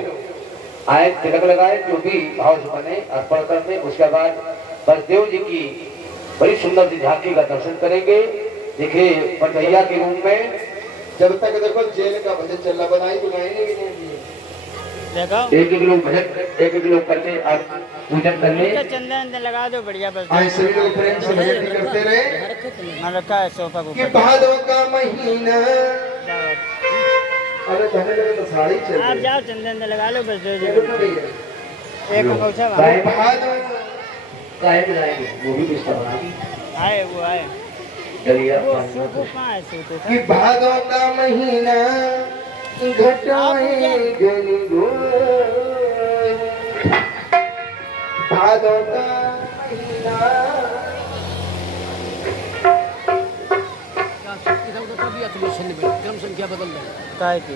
आए, तिलक लगाए, जो भी भाव से बने अर्पण करने। उसके बाद बलदेव जी की बड़ी सुंदर सी झांकी का दर्शन करेंगे। देखिए पटैया के रूम में जब तक देखो जेल का भजन चल रहा, बधाई तो गाएंगे भी नहीं। देखो एक एक लोग भजन एक एक लोग करके आप पूजन करने। इसका चंदन वंदन लगा दो बढ़िया बस। आए सभी लोग प्रेम से भजन करते रहे। हाँ रखा है सोफा को कि भादों का महीना, जाओ अरे कहने लगे तो साड़ी चल आप रही जाओ चंदन वंदन लगा लो बस दे है। दो ये तो नहीं है। एक पहुंचा गाय भादों गाय बनाएंगे, वो भी रिश्ता बनाएंगे। आए वो आए डलिया वो सूखो कहाँ है सूखो कि भादों का महीना घटाए गली गोरी। भादों का महीना काय की